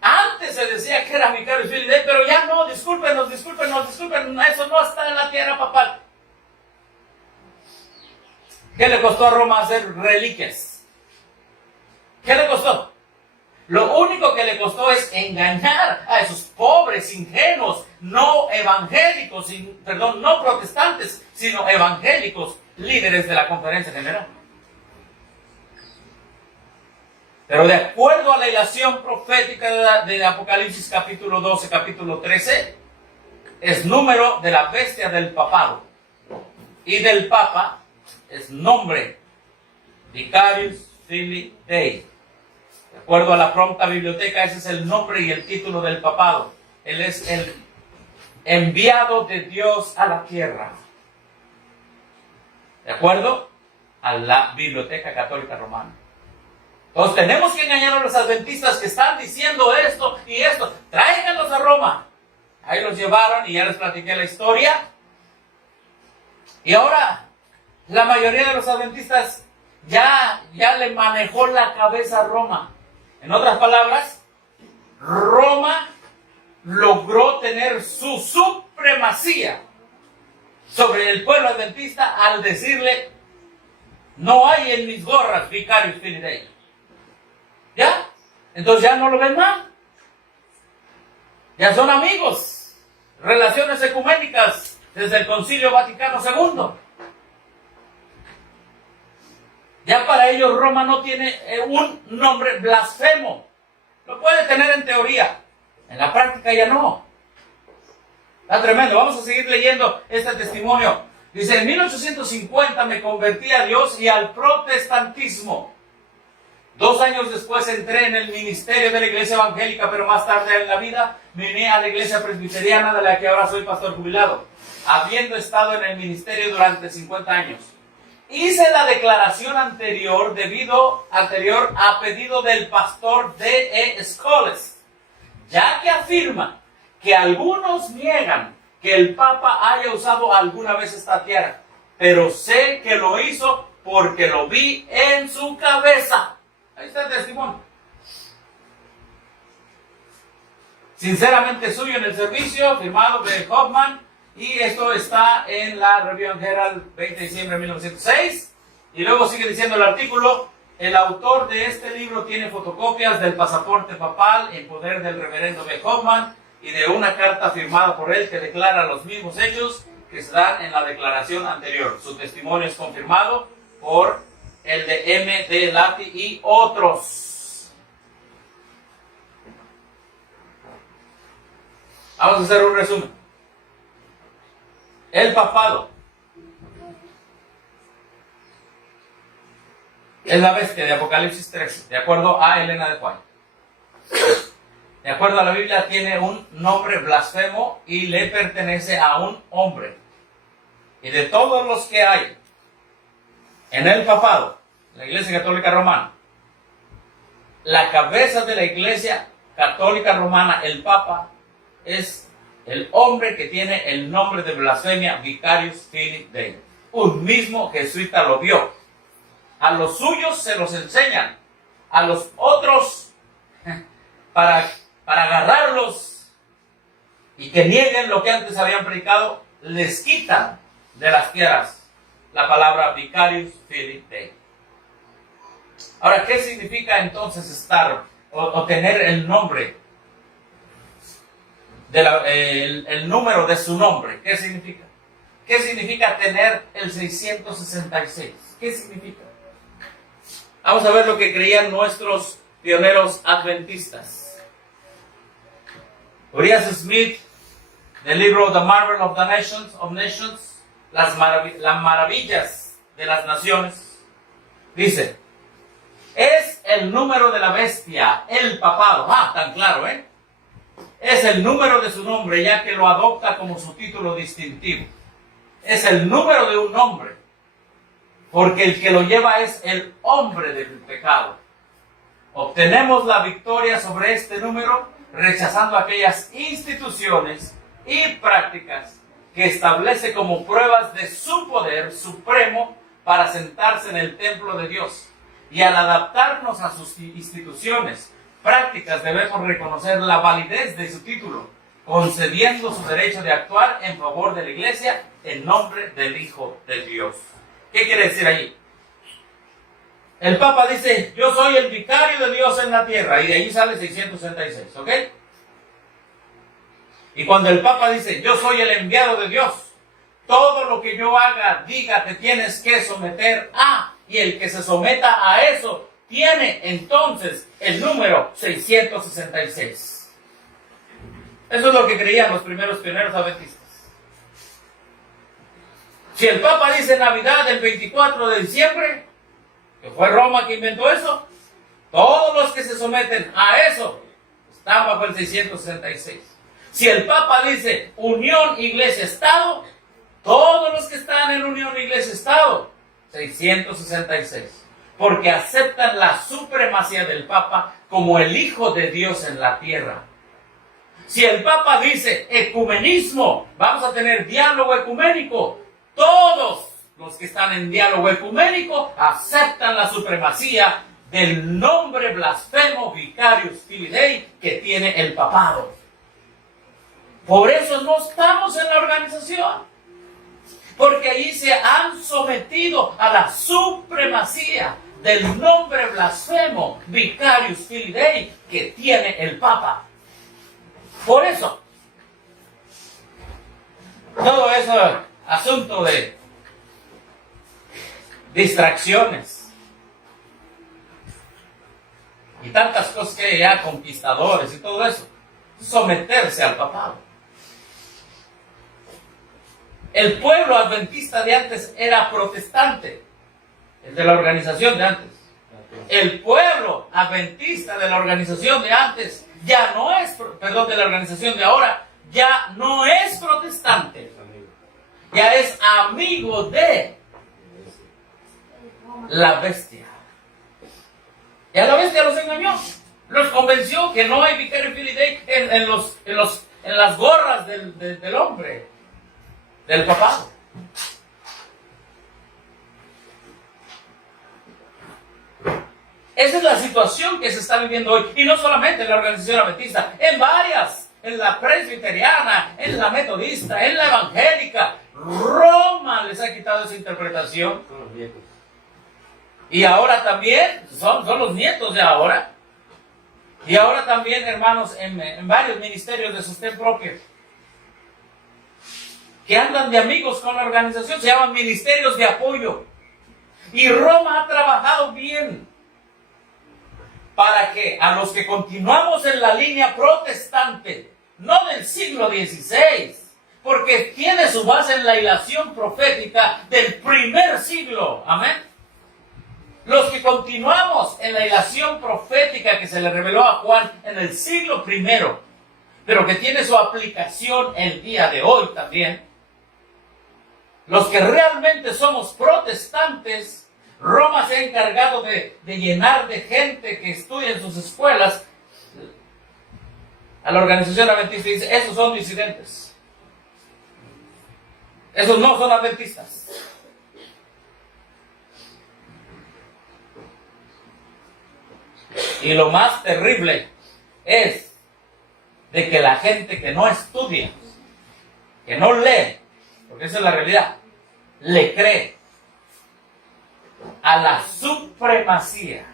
antes se decía que era Vicarious Filidae, pero ya no, discúlpenos, eso no está en la tierra papal. ¿Qué le costó a Roma hacer reliquias? ¿Qué le costó? Lo único que le costó es engañar a esos pobres, ingenuos, no evangélicos, no protestantes, sino evangélicos, líderes de la conferencia general. Pero de acuerdo a la ilación profética de Apocalipsis capítulo 12, capítulo 13, es número de la bestia del papado. Y del papa es nombre, Vicarious Filidae. De acuerdo a la pronta biblioteca, ese es el nombre y el título del papado. Él es el enviado de Dios a la tierra. De acuerdo a la Biblioteca Católica Romana. Entonces tenemos que engañar a los adventistas que están diciendo esto y esto. Tráiganlos a Roma. Ahí los llevaron y ya les platiqué la historia. Y ahora, la mayoría de los adventistas ya le manejó la cabeza a Roma. En otras palabras, Roma logró tener su supremacía sobre el pueblo adventista al decirle, no hay en mis gorras Vicarious Filidae. ¿Ya? Entonces ya no lo ven mal. Ya son amigos. Relaciones ecuménicas desde el Concilio Vaticano II. Ya para ellos Roma no tiene un nombre blasfemo. Lo puede tener en teoría. En la práctica ya no. Está tremendo. Vamos a seguir leyendo este testimonio. Dice, en 1850 me convertí a Dios y al protestantismo. 2 años después entré en el ministerio de la iglesia evangélica, pero más tarde en la vida me uní a la iglesia presbiteriana de la que ahora soy pastor jubilado, habiendo estado en el ministerio durante 50 años. Hice la declaración anterior a pedido del pastor D.E. Scholes, ya que afirma que algunos niegan que el Papa haya usado alguna vez esta tierra, pero sé que lo hizo porque lo vi en su cabeza. Ahí está el testimonio. Sinceramente suyo en el servicio, firmado de Hoffman. Y esto está en la Review and Herald, 20 de diciembre de 1906. Y luego sigue diciendo el artículo, el autor de este libro tiene fotocopias del pasaporte papal en poder del reverendo B. Hoffman y de una carta firmada por él que declara los mismos hechos que se dan en la declaración anterior. Su testimonio es confirmado por el de M. D. Lati y otros. Vamos a hacer un resumen. El papado es la bestia de Apocalipsis 13, de acuerdo a Elena de White. De acuerdo a la Biblia, tiene un nombre blasfemo y le pertenece a un hombre. Y de todos los que hay en el papado, la Iglesia Católica Romana, la cabeza de la Iglesia Católica Romana, el Papa, es el hombre que tiene el nombre de blasfemia Vicarious Filidae. Un mismo jesuita lo vio. A los suyos se los enseñan. A los otros, para agarrarlos y que nieguen lo que antes habían predicado, les quitan de las tierras la palabra Vicarious Filidae. Ahora, ¿qué significa entonces estar o tener el nombre? El número de su nombre? ¿Qué significa? ¿Qué significa tener el 666? ¿Qué significa? Vamos a ver lo que creían nuestros pioneros adventistas. Urias Smith, del libro The Marvel of the Nations, las maravillas de las naciones, dice, es el número de la bestia, el papado. Tan claro, es el número de su nombre, ya que lo adopta como su título distintivo. Es el número de un hombre, porque el que lo lleva es el hombre del pecado. Obtenemos la victoria sobre este número rechazando aquellas instituciones y prácticas que establece como pruebas de su poder supremo para sentarse en el templo de Dios. Y al adaptarnos a sus instituciones, prácticas, debemos reconocer la validez de su título, concediendo su derecho de actuar en favor de la iglesia en nombre del Hijo de Dios. ¿Qué quiere decir allí? El Papa dice, yo soy el vicario de Dios en la tierra, y de ahí sale 666, ¿ok? Y cuando el Papa dice, yo soy el enviado de Dios, todo lo que yo haga, diga, te tienes que someter a, y el que se someta a eso, tiene entonces el número 666. Eso es lo que creían los primeros pioneros adventistas. Si el Papa dice Navidad el 24 de diciembre, que fue Roma que inventó eso, todos los que se someten a eso están bajo el 666. Si el Papa dice unión iglesia-estado, todos los que están en unión iglesia-estado, 666. Porque aceptan la supremacía del Papa como el Hijo de Dios en la tierra. Si el Papa dice ecumenismo, vamos a tener diálogo ecuménico, todos los que están en diálogo ecuménico aceptan la supremacía del nombre blasfemo Vicarius Filii Dei que tiene el papado. Por eso no estamos en la organización, porque allí se han sometido a la supremacía del nombre blasfemo Vicarius Filii Dei que tiene el Papa. Por eso, todo ese asunto de distracciones y tantas cosas que hay ya, conquistadores y todo eso, someterse al papado. El pueblo adventista de antes era protestante, el de la organización de antes. El pueblo adventista de la organización de antes ya no es, perdón, de la organización de ahora, ya no es protestante, ya es amigo de la bestia. Ya la bestia los engañó, los convenció que no hay Vicarius Filii Dei en las gorras del hombre, del papado. Esa es la situación que se está viviendo hoy, y no solamente en la organización adventista, en varias, en la presbiteriana, en la metodista, en la evangélica. Roma les ha quitado esa interpretación. Son los nietos. Y ahora también, son los nietos de ahora. Y ahora también, hermanos, en varios ministerios de sostén propio, que andan de amigos con la organización, se llaman ministerios de apoyo. Y Roma ha trabajado bien para que a los que continuamos en la línea protestante, no del siglo XVI, porque tiene su base en la hilación profética del primer siglo, amén. Los que continuamos en la hilación profética que se le reveló a Juan en el siglo I, pero que tiene su aplicación el día de hoy también, los que realmente somos protestantes, Roma se ha encargado de llenar de gente que estudia en sus escuelas a la organización adventista y dice, esos son disidentes. Esos no son adventistas. Y lo más terrible es de que la gente que no estudia, que no lee, porque esa es la realidad, le cree a la supremacía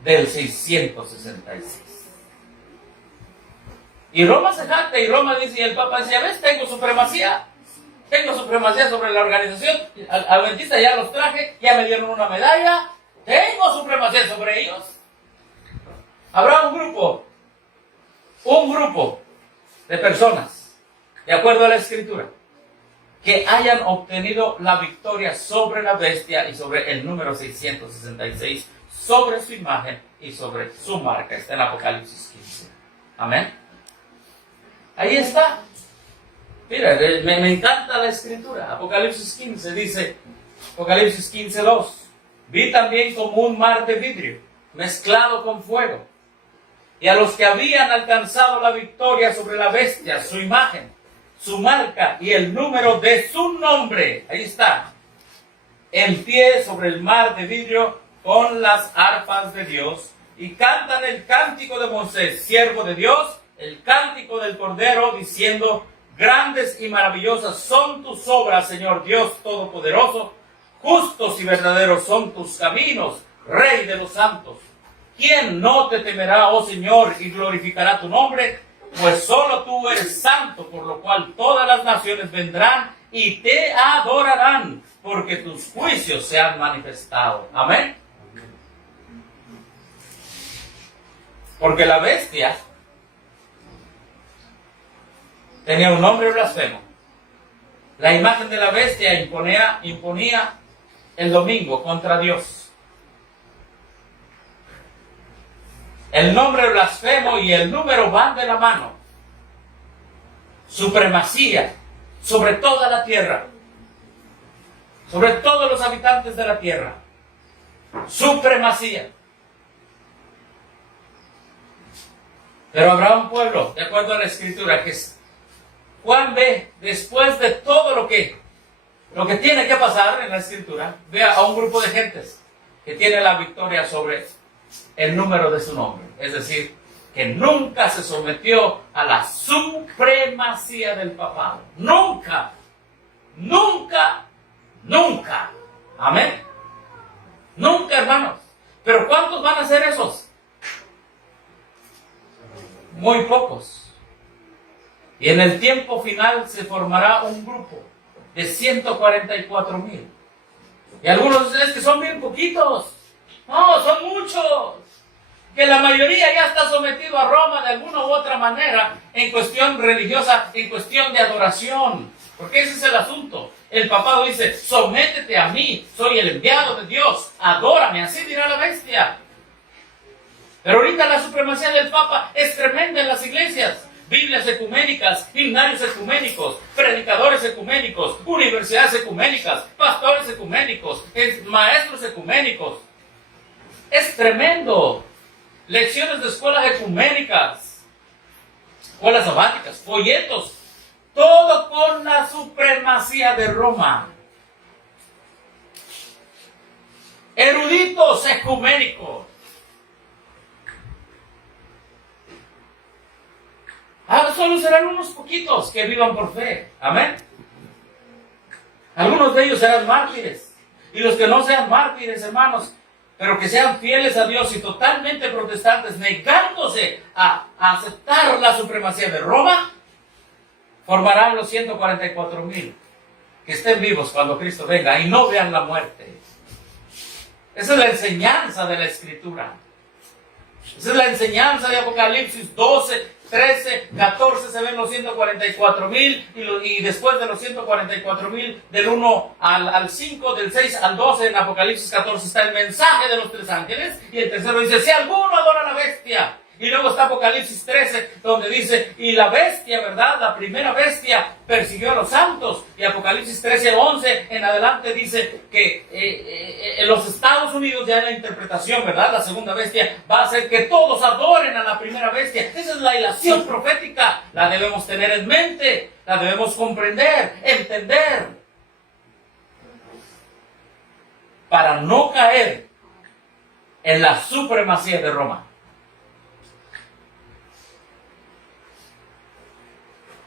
del 666. Y Roma se jacta y Roma dice, y el Papa dice, ¿ves? Tengo supremacía sobre la organización adventista, ya los traje, ya me dieron una medalla, tengo supremacía sobre ellos. Habrá un grupo de personas, de acuerdo a la Escritura, que hayan obtenido la victoria sobre la bestia y sobre el número 666, sobre su imagen y sobre su marca. Está en Apocalipsis 15. Amén. Ahí está. Mira, me encanta la escritura. Apocalipsis 15 dice, Apocalipsis 15:2. Vi también como un mar de vidrio, mezclado con fuego. Y a los que habían alcanzado la victoria sobre la bestia, su imagen, su marca y el número de su nombre, ahí está, en pie sobre el mar de vidrio con las arpas de Dios, y cantan el cántico de Moisés, siervo de Dios, el cántico del Cordero, diciendo: grandes y maravillosas son tus obras, Señor Dios Todopoderoso, justos y verdaderos son tus caminos, Rey de los santos. ¿Quién no te temerá, oh Señor, y glorificará tu nombre? Pues solo tú eres santo, por lo cual todas las naciones vendrán y te adorarán, porque tus juicios se han manifestado. Amén. Porque la bestia tenía un nombre blasfemo. La imagen de la bestia imponía el domingo contra Dios. El nombre blasfemo y el número van de la mano. Supremacía sobre toda la tierra, sobre todos los habitantes de la tierra. Supremacía. Pero habrá un pueblo, de acuerdo a la Escritura, que Juan ve, después de todo lo que tiene que pasar en la Escritura, ve a un grupo de gentes que tiene la victoria sobre el número de su nombre. Es decir, que nunca se sometió a la supremacía del papado. Nunca, nunca, nunca. Amén. Nunca, hermanos. Pero ¿cuántos van a ser esos? Muy pocos. Y en el tiempo final se formará un grupo de 144,000. Y algunos dicen que son bien poquitos. No, son muchos. Que la mayoría ya está sometido a Roma de alguna u otra manera en cuestión religiosa, en cuestión de adoración. Porque ese es el asunto. El papado dice: sométete a mí, soy el enviado de Dios, adórame, así dirá la bestia. Pero ahorita la supremacía del Papa es tremenda en las iglesias. Biblias ecuménicas, himnarios ecuménicos, predicadores ecuménicos, universidades ecuménicas, pastores ecuménicos, maestros ecuménicos. Es tremendo. Lecciones de escuelas ecuménicas, escuelas sabáticas, folletos, todo con la supremacía de Roma. Eruditos ecuménicos. Solo serán unos poquitos que vivan por fe. Amén. Algunos de ellos serán mártires. Y los que no sean mártires, hermanos, pero que sean fieles a Dios y totalmente protestantes, negándose a aceptar la supremacía de Roma, formarán los 144,000 que estén vivos cuando Cristo venga y no vean la muerte. Esa es la enseñanza de la Escritura. Esa es la enseñanza de Apocalipsis 12, 13, 14, se ven los 144,000 y después de los 144,000, del 1 al 5, del 6 al 12 en Apocalipsis 14 está el mensaje de los 3 ángeles, y el tercero dice: si alguno adora a la bestia. Y luego está Apocalipsis 13, donde dice: y la bestia, ¿verdad? La primera bestia persiguió a los santos. Y Apocalipsis 13, 11 en adelante dice que en los Estados Unidos, ya en la interpretación, ¿verdad? La segunda bestia va a hacer que todos adoren a la primera bestia. Esa es la ilación profética. La debemos tener en mente, la debemos comprender, entender, para no caer en la supremacía de Roma.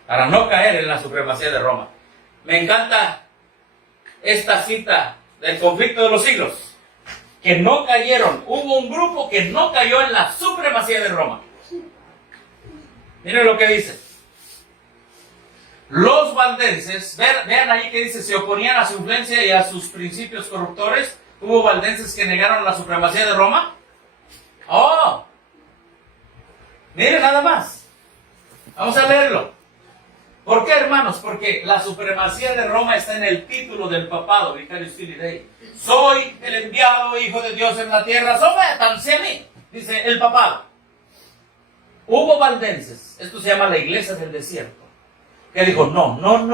Para no caer en la supremacía de Roma. Me encanta esta cita del conflicto de los siglos. Que no cayeron. Hubo un grupo que no cayó en la supremacía de Roma. Miren lo que dice. Los valdenses, vean ahí que dice: se oponían a su influencia y a sus principios corruptores. Hubo valdenses que negaron la supremacía de Roma. ¡Oh! Miren nada más. Vamos a leerlo. ¿Por qué, hermanos? Porque la supremacía de Roma está en el título del papado, Vicarious Filii Dei. Soy el enviado hijo de Dios en la tierra, sométanse a mí, dice el papado. Hubo valdenses, esto se llama la iglesia del desierto, que dijo, no nos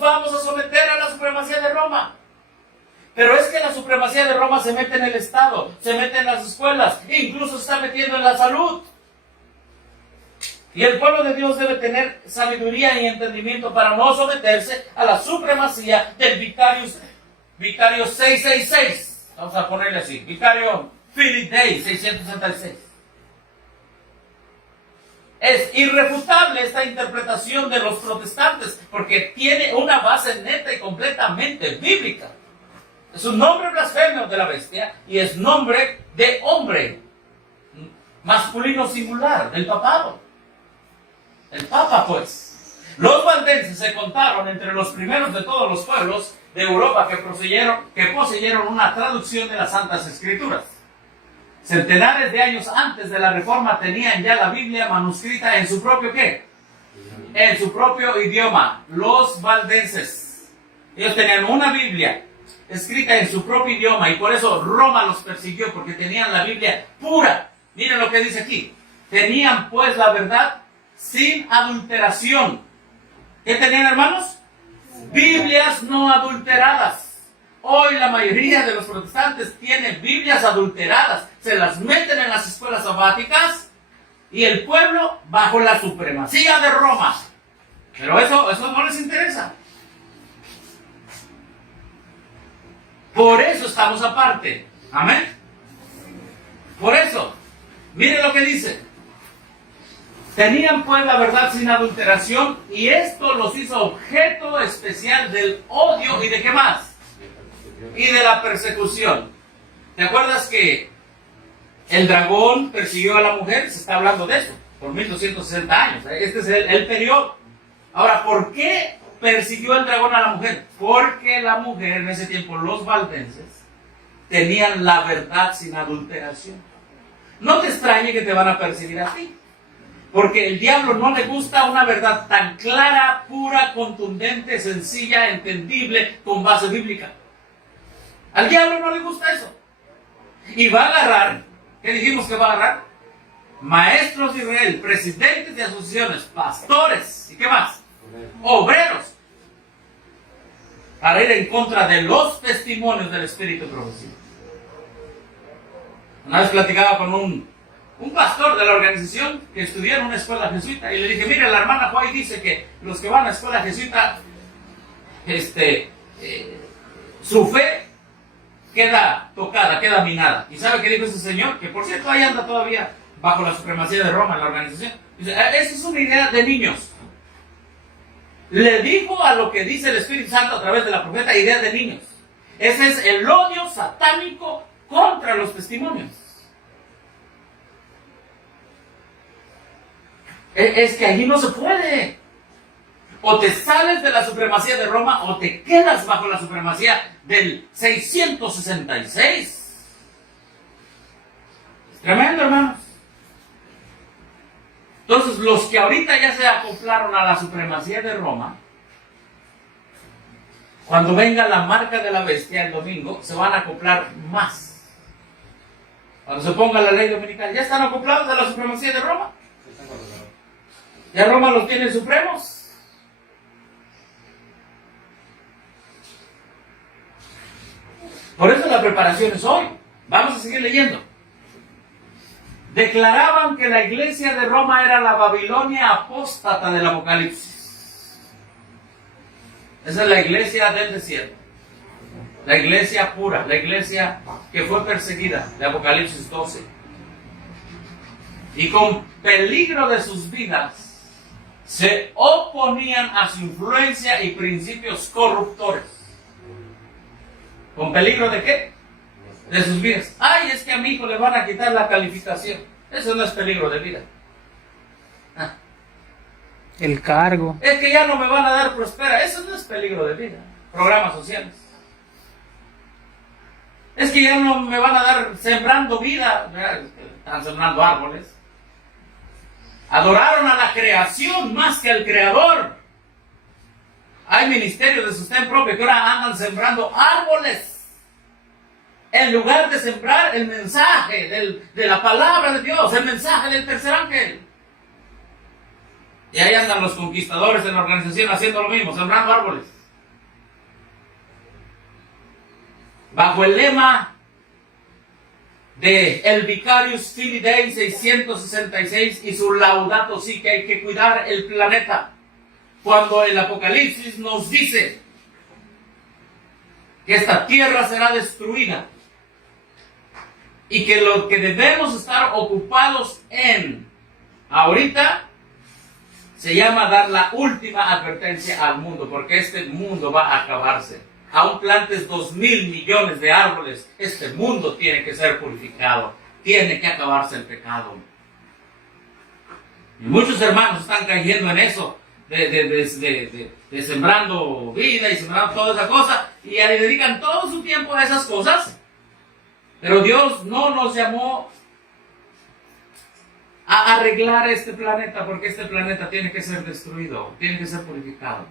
vamos a someter a la supremacía de Roma. Pero es que la supremacía de Roma se mete en el Estado, se mete en las escuelas, incluso se está metiendo en la salud. Y el pueblo de Dios debe tener sabiduría y entendimiento para no someterse a la supremacía del Vicario 666. Vamos a ponerle así, Vicario Philip Day 666. Es irrefutable esta interpretación de los protestantes porque tiene una base neta y completamente bíblica. Es un nombre blasfemo de la bestia y es nombre de hombre, masculino singular, del papado. El papa, pues. Los valdenses se contaron entre los primeros de todos los pueblos de Europa que poseyeron una traducción de las Santas Escrituras. Centenares de años antes de la Reforma tenían ya la Biblia manuscrita en su propio ¿qué? En su propio idioma. Los valdenses. Ellos tenían una Biblia escrita en su propio idioma y por eso Roma los persiguió porque tenían la Biblia pura. Miren lo que dice aquí. Tenían pues la verdad sin adulteración. ¿Qué tenían, hermanos? Biblias no adulteradas. Hoy la mayoría de los protestantes tienen Biblias adulteradas. Se las meten en las escuelas sabáticas y el pueblo bajo la supremacía de Roma. Pero eso no les interesa. Por eso estamos aparte. Amén. Por eso, miren lo que dice. Tenían pues la verdad sin adulteración y esto los hizo objeto especial del odio y de qué más. Y de la persecución. ¿Te acuerdas que el dragón persiguió a la mujer? Se está hablando de eso, por 1260 años. Este es el periodo. Ahora, ¿por qué persiguió el dragón a la mujer? Porque la mujer en ese tiempo, los valdenses, tenían la verdad sin adulteración. No te extrañe que te van a perseguir a ti. Porque el diablo no le gusta una verdad tan clara, pura, contundente, sencilla, entendible, con base bíblica. Al diablo no le gusta eso. Y va a agarrar, ¿qué dijimos que va a agarrar? Maestros de Israel, presidentes de asociaciones, pastores, ¿y qué más? Obreros. Para ir en contra de los testimonios del Espíritu profético. Una vez platicaba con un pastor de la organización que estudió en una escuela jesuita y le dije, mire, la hermana Juárez dice que los que van a escuela jesuita, su fe queda tocada, queda minada. ¿Y sabe qué dijo ese señor? Que por cierto ahí anda todavía bajo la supremacía de Roma en la organización. Dice, esa es una idea de niños. Le dijo a lo que dice el Espíritu Santo a través de la profeta, idea de niños. Ese es el odio satánico contra los testimonios. Es que allí no se puede. O te sales de la supremacía de Roma o te quedas bajo la supremacía del 666. Es tremendo, hermanos. Entonces, los que ahorita ya se acoplaron a la supremacía de Roma, cuando venga la marca de la bestia el domingo, se van a acoplar más. Cuando se ponga la ley dominical, ya están acoplados a la supremacía de Roma. Ya Roma los tiene supremos. Por eso la preparación es hoy. Vamos a seguir leyendo. Declaraban que la iglesia de Roma era la Babilonia apóstata del Apocalipsis. Esa es la iglesia del desierto. La iglesia pura, la iglesia que fue perseguida, de Apocalipsis 12. Y con peligro de sus vidas, se oponían a su influencia y principios corruptores. ¿Con peligro de qué? De sus vidas. Ay, es que a mi hijo le van a quitar la calificación. Eso no es peligro de vida. El cargo. Es que ya no me van a dar prospera. Eso no es peligro de vida. Programas sociales. Es que ya no me van a dar sembrando vida. Están sembrando árboles. Adoraron a la creación más que al creador. Hay ministerios de sostén propio que ahora andan sembrando árboles. en lugar de sembrar el mensaje de la palabra de Dios, el mensaje del tercer ángel. Y ahí andan los conquistadores en la organización haciendo lo mismo, sembrando árboles. Bajo el lema de el Vicarius Filii Dei 666 y su Laudato Si, que hay que cuidar el planeta. Cuando el Apocalipsis nos dice que esta tierra será destruida y que lo que debemos estar ocupados en ahorita se llama dar la última advertencia al mundo, porque este mundo va a acabarse. Aún plantes 2,000 millones de árboles, este mundo tiene que ser purificado, tiene que acabarse el pecado. Y muchos hermanos están cayendo en eso, de sembrando vida y sembrando toda esa cosa, y le dedican todo su tiempo a esas cosas. Pero Dios no nos llamó a arreglar este planeta, porque este planeta tiene que ser destruido, tiene que ser purificado.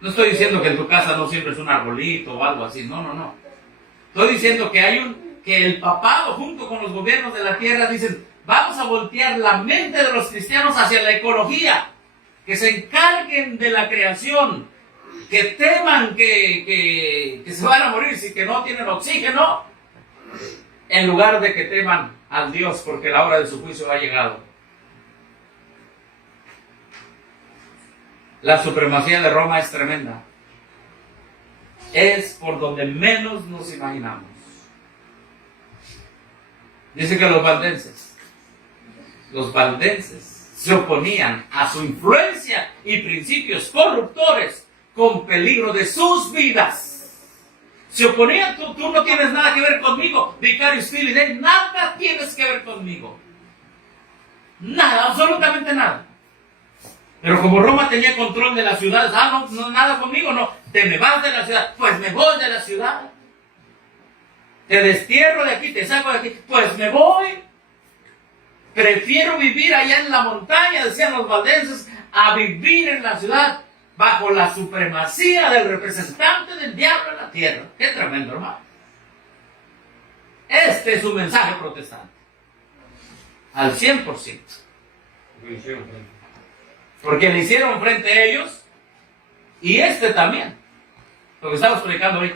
No estoy diciendo que en tu casa no siembres un arbolito o algo así, no. Estoy diciendo que que el papado junto con los gobiernos de la tierra dicen, vamos a voltear la mente de los cristianos hacia la ecología, que se encarguen de la creación, que teman que se van a morir si que no tienen oxígeno, en lugar de que teman al Dios, porque la hora de su juicio ha llegado. La supremacía de Roma es tremenda. Es por donde menos nos imaginamos. Dice que los valdenses se oponían a su influencia y principios corruptores con peligro de sus vidas. Se oponían, tú no tienes nada que ver conmigo, Vicarius Filii Dei, nada tienes que ver conmigo. Nada, absolutamente nada. Pero como Roma tenía control de las ciudades, no, nada conmigo, no, te me vas de la ciudad, pues me voy de la ciudad. Te destierro de aquí, te saco de aquí, pues me voy. Prefiero vivir allá en la montaña, decían los valdenses, a vivir en la ciudad bajo la supremacía del representante del diablo en la tierra. Qué tremendo, hermano. Este es un mensaje protestante. Al 100%. Porque le hicieron frente a ellos y este también. Lo que estamos predicando hoy.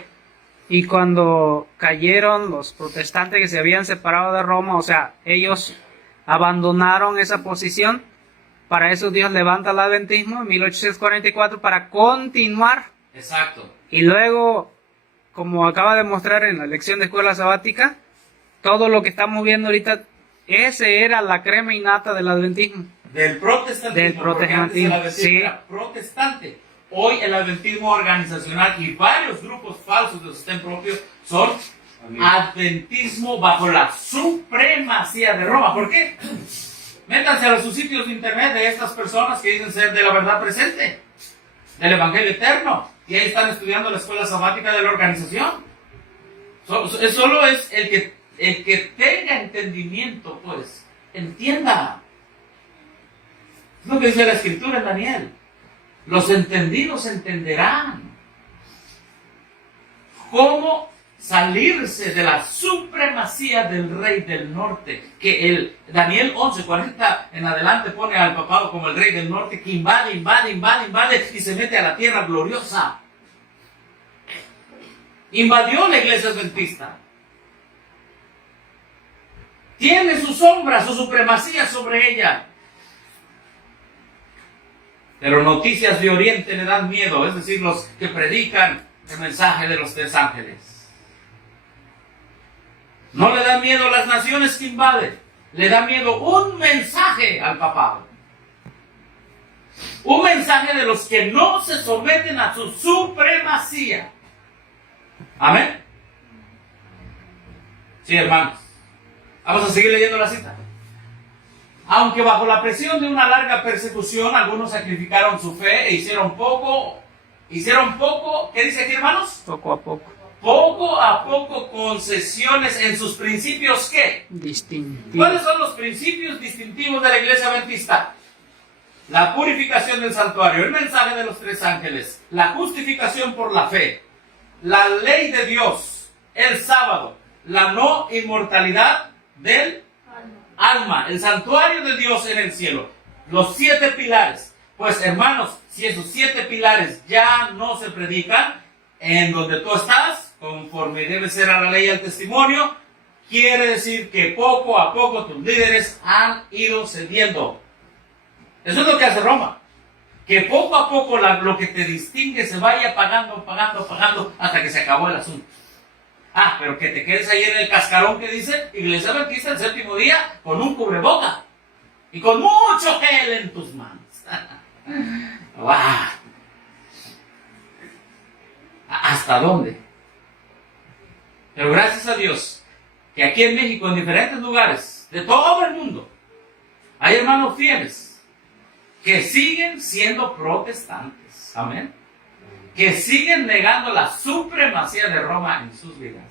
Y cuando cayeron los protestantes que se habían separado de Roma, o sea, ellos abandonaron esa posición. Para eso Dios levanta el adventismo en 1844 para continuar. Exacto. Y luego, como acaba de mostrar en la lección de escuela sabática, todo lo que estamos viendo ahorita, ese era la crema innata del adventismo. Del protestantismo. Del protestantismo, Porque antes el adventismo era protestante. Hoy el adventismo organizacional y varios grupos falsos de sostén propio son adventismo bajo la supremacía de Roma. ¿Por qué? Métanse a los sitios de internet de estas personas que dicen ser de la verdad presente, del evangelio eterno, y ahí están estudiando la escuela sabática de la organización. Solo es el que tenga entendimiento, pues, entienda. Es lo que dice la escritura en Daniel. Los entendidos entenderán cómo salirse de la supremacía del rey del norte, que el Daniel 11:40 en adelante pone al papado como el rey del norte, que invade y se mete a la tierra gloriosa. Invadió la iglesia adventista. Tiene su sombra, su supremacía sobre ella. Pero noticias de Oriente le dan miedo, es decir, los que predican el mensaje de los tres ángeles. No le dan miedo las naciones que invaden, le da miedo un mensaje al papado. Un mensaje de los que no se someten a su supremacía. Amén. Sí, hermanos. Vamos a seguir leyendo la cita. Aunque bajo la presión de una larga persecución, algunos sacrificaron su fe e hicieron poco, ¿qué dice aquí, hermanos? Poco a poco. Poco a poco concesiones en sus principios, ¿qué? Distintivos. ¿Cuáles son los principios distintivos de la iglesia adventista? La purificación del santuario, el mensaje de los tres ángeles, la justificación por la fe, la ley de Dios, el sábado, la no inmortalidad del alma, el santuario de Dios en el cielo, los 7 pilares. Pues hermanos, si esos 7 pilares ya no se predican en donde tú estás, conforme debe ser a la ley y al testimonio, quiere decir que poco a poco tus líderes han ido cediendo. Eso es lo que hace Roma. Que poco a poco lo que te distingue se vaya pagando hasta que se acabó el asunto. Ah, pero que te quedes ahí en el cascarón que dice Iglesia Adventista el séptimo día con un cubreboca y con mucho gel en tus manos. ¡Wow! ¿Hasta dónde? Pero gracias a Dios que aquí en México, en diferentes lugares de todo el mundo, hay hermanos fieles que siguen siendo protestantes. Amén. Que siguen negando la supremacía de Roma en sus vidas.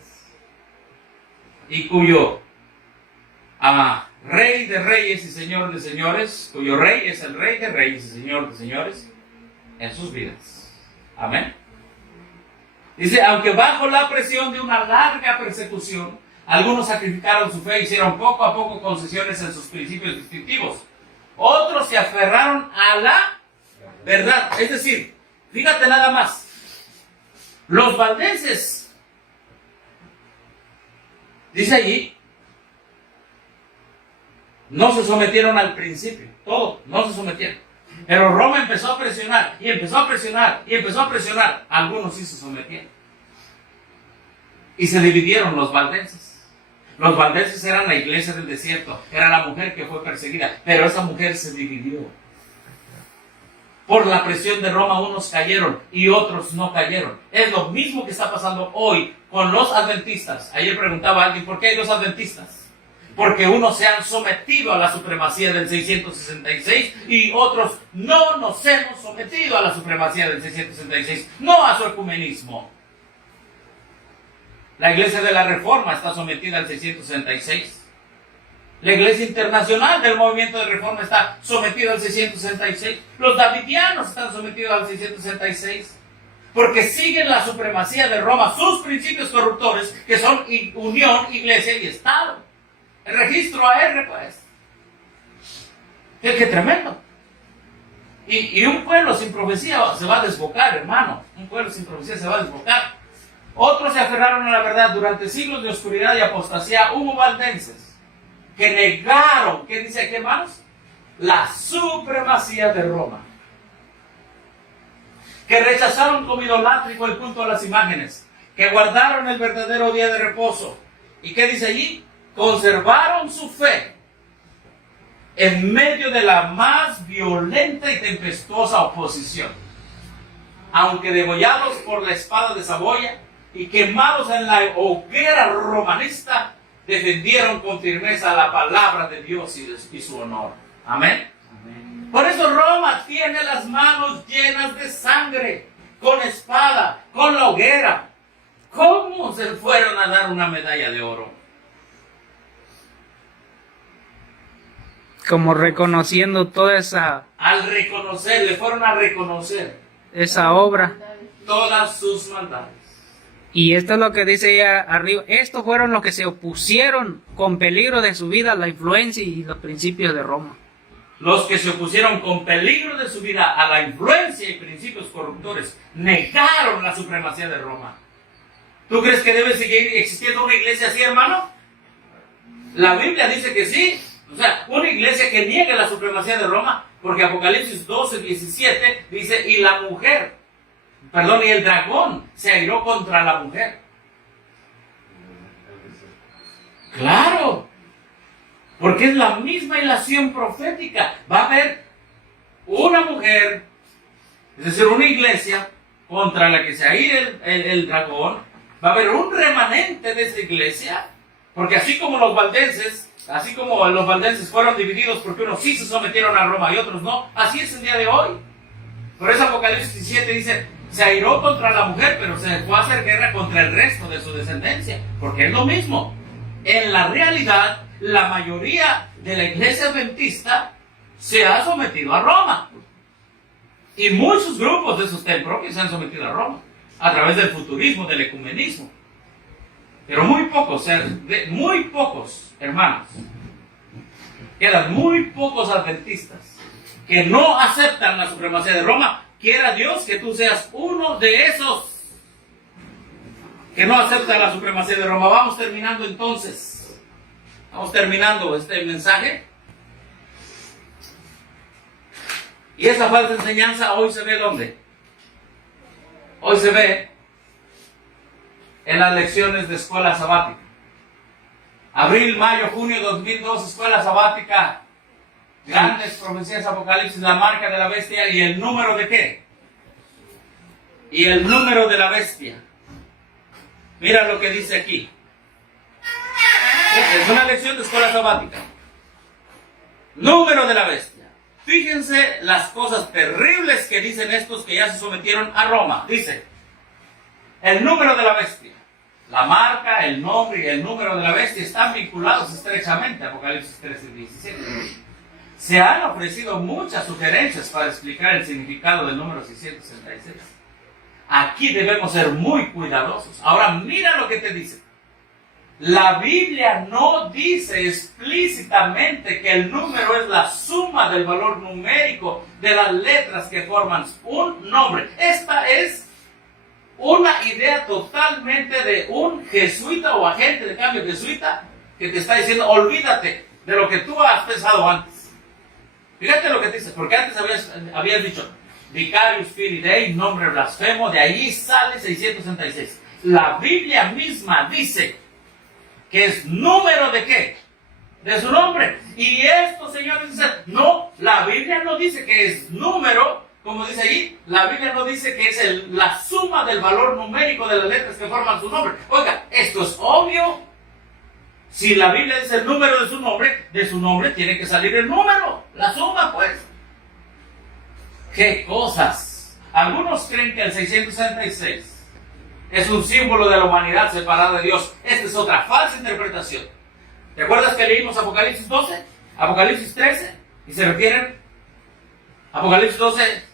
Y cuyo Rey de reyes y Señor de señores, cuyo Rey es el Rey de reyes y Señor de señores en sus vidas. Amén. Dice, aunque bajo la presión de una larga persecución, algunos sacrificaron su fe e hicieron poco a poco concesiones en sus principios distintivos. Otros se aferraron a la verdad. Es decir, fíjate nada más. Los valdenses, dice allí, no se sometieron al principio. Todos no se sometieron. Pero Roma empezó a presionar, y empezó a presionar, y empezó a presionar. Algunos sí se sometieron. Y se dividieron los valdenses. Los valdenses eran la iglesia del desierto, era la mujer que fue perseguida, pero esa mujer se dividió. Por la presión de Roma unos cayeron y otros no cayeron. Es lo mismo que está pasando hoy con los adventistas. Ayer preguntaba a alguien, ¿por qué hay 2 adventistas? Porque unos se han sometido a la supremacía del 666 y otros no nos hemos sometido a la supremacía del 666, no a su ecumenismo. La iglesia de la Reforma está sometida al 666. La iglesia internacional del movimiento de Reforma está sometida al 666. Los davidianos están sometidos al 666. Porque siguen la supremacía de Roma, sus principios corruptores, que son unión, iglesia y Estado. El registro AR, pues. ¡Qué tremendo! Y un pueblo sin profecía se va a desbocar, hermano. Un pueblo sin profecía se va a desbocar. Otros se aferraron a la verdad. Durante siglos de oscuridad y apostasía hubo valdenses que negaron, ¿qué dice aquí, hermanos? La supremacía de Roma. Que rechazaron como idolátrico el culto a las imágenes. Que guardaron el verdadero día de reposo. ¿Y qué dice allí? Conservaron su fe en medio de la más violenta y tempestuosa oposición. Aunque degollados por la espada de Saboya y quemados en la hoguera romanista, defendieron con firmeza la palabra de Dios y su honor. Amén. Amén. Por eso Roma tiene las manos llenas de sangre, con espada, con la hoguera. ¿Cómo se fueron a dar una medalla de oro? Como reconociendo toda esa... Al reconocer, le fueron a reconocer esa obra. Todas sus maldades. Y esto es lo que dice ella arriba. Estos fueron los que se opusieron con peligro de su vida a la influencia y los principios de Roma. Los que se opusieron con peligro de su vida a la influencia y principios corruptores negaron la supremacía de Roma. ¿Tú crees que debe seguir existiendo una iglesia así, hermano? La Biblia dice que sí. O sea, una iglesia que niegue la supremacía de Roma, porque Apocalipsis 12:17 dice, y el dragón se airó contra la mujer. Claro, porque es la misma ilación profética. Va a haber una mujer, es decir, una iglesia contra la que se aire el dragón. Va a haber un remanente de esa iglesia, porque así como los valdenses fueron divididos porque unos sí se sometieron a Roma y otros no, así es el día de hoy. Por eso Apocalipsis 17 dice, se airó contra la mujer, pero se fue a hacer guerra contra el resto de su descendencia, porque es lo mismo. En la realidad, la mayoría de la iglesia adventista se ha sometido a Roma. Y muchos grupos de esos templos que se han sometido a Roma. a través del futurismo, del ecumenismo. Pero muy pocos, muy pocos hermanos, quedan muy pocos adventistas que no aceptan la supremacía de Roma. Quiera Dios que tú seas uno de esos que no aceptan la supremacía de Roma. Vamos terminando entonces. Vamos terminando este mensaje. Y esa falsa enseñanza hoy se ve ¿dónde? Hoy se ve en las lecciones de escuela sabática. Abril, mayo, junio 2002, escuela sabática. Grandes profecías, Apocalipsis, la marca de la bestia y el número de qué? Y el número de la bestia. Mira lo que dice aquí. Es una lección de escuela sabática. Número de la bestia. Fíjense las cosas terribles que dicen estos que ya se sometieron a Roma. Dice, el número de la bestia. La marca, el nombre y el número de la bestia están vinculados estrechamente. Apocalipsis 13 y 17. Se han ofrecido muchas sugerencias para explicar el significado del número 666. Aquí debemos ser muy cuidadosos. Ahora mira lo que te dice. La Biblia no dice explícitamente que el número es la suma del valor numérico de las letras que forman un nombre. Esta es una idea totalmente de un jesuita o agente de cambio jesuita que te está diciendo, olvídate de lo que tú has pensado antes. Fíjate lo que te dice, porque antes habías dicho Vicarius Filii Dei, nombre blasfemo, de ahí sale 666. La Biblia misma dice que es número de qué? De su nombre. Y esto, señores, dicen, no, la Biblia no dice que es número, como dice ahí, la Biblia no dice que es la suma del valor numérico de las letras que forman su nombre. Oiga, esto es obvio. Si la Biblia dice el número de su nombre tiene que salir el número, la suma, pues. ¡Qué cosas! Algunos creen que el 666 es un símbolo de la humanidad separada de Dios. Esta es otra falsa interpretación. ¿Te acuerdas que leímos Apocalipsis 12? Apocalipsis 13. Y se refieren Apocalipsis 12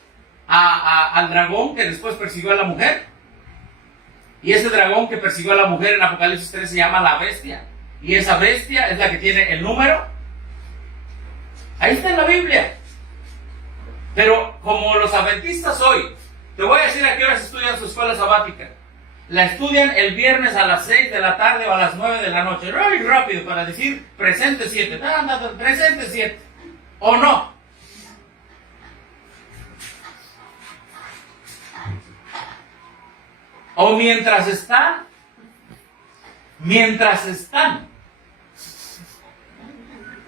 al dragón que después persiguió a la mujer. Y ese dragón que persiguió a la mujer en Apocalipsis 13 se llama la bestia. Y esa bestia es la que tiene el número. Ahí está en la Biblia. Pero como los adventistas hoy, te voy a decir a qué horas estudian su escuela sabática. La estudian el viernes a las 6 de la tarde o a las 9 de la noche. Muy rápido para decir presente 7. Presente 7. ¿O no? O mientras están,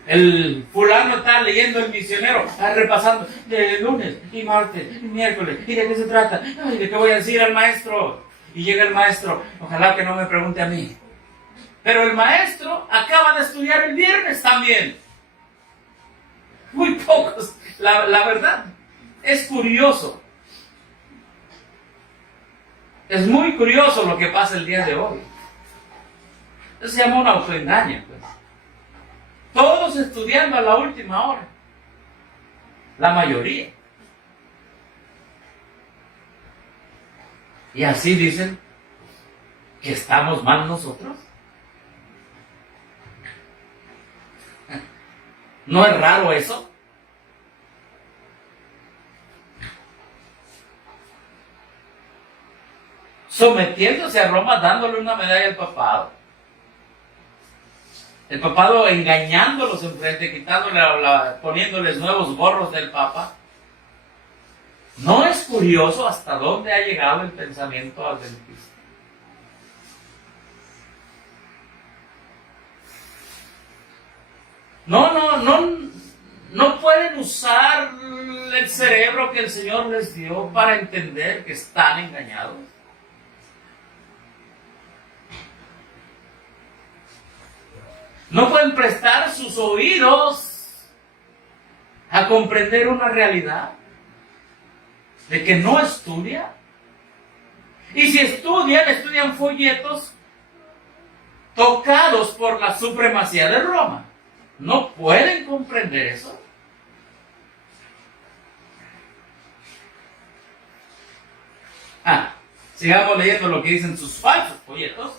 el fulano está leyendo el misionero, está repasando de lunes y martes y miércoles. ¿Y de qué se trata? Ay, ¿de qué voy a decir al maestro? Y llega el maestro, ojalá que no me pregunte a mí. Pero el maestro acaba de estudiar el viernes también. Muy pocos. La verdad, es curioso. Es muy curioso lo que pasa el día de hoy. Eso se llama un autoengaño, pues. Todos estudiando a la última hora. La mayoría. Y así dicen que estamos mal nosotros. ¿No es raro eso? Sometiéndose a Roma, dándole una medalla al papado. El papado engañándolos enfrente, quitándole poniéndoles nuevos gorros del papa. ¿No es curioso hasta dónde ha llegado el pensamiento adventista? No pueden usar el cerebro que el Señor les dio para entender que están engañados. No pueden prestar sus oídos a comprender una realidad de que no estudia. Y si estudian folletos tocados por la supremacía de Roma. ¿No pueden comprender eso? Sigamos leyendo lo que dicen sus falsos folletos.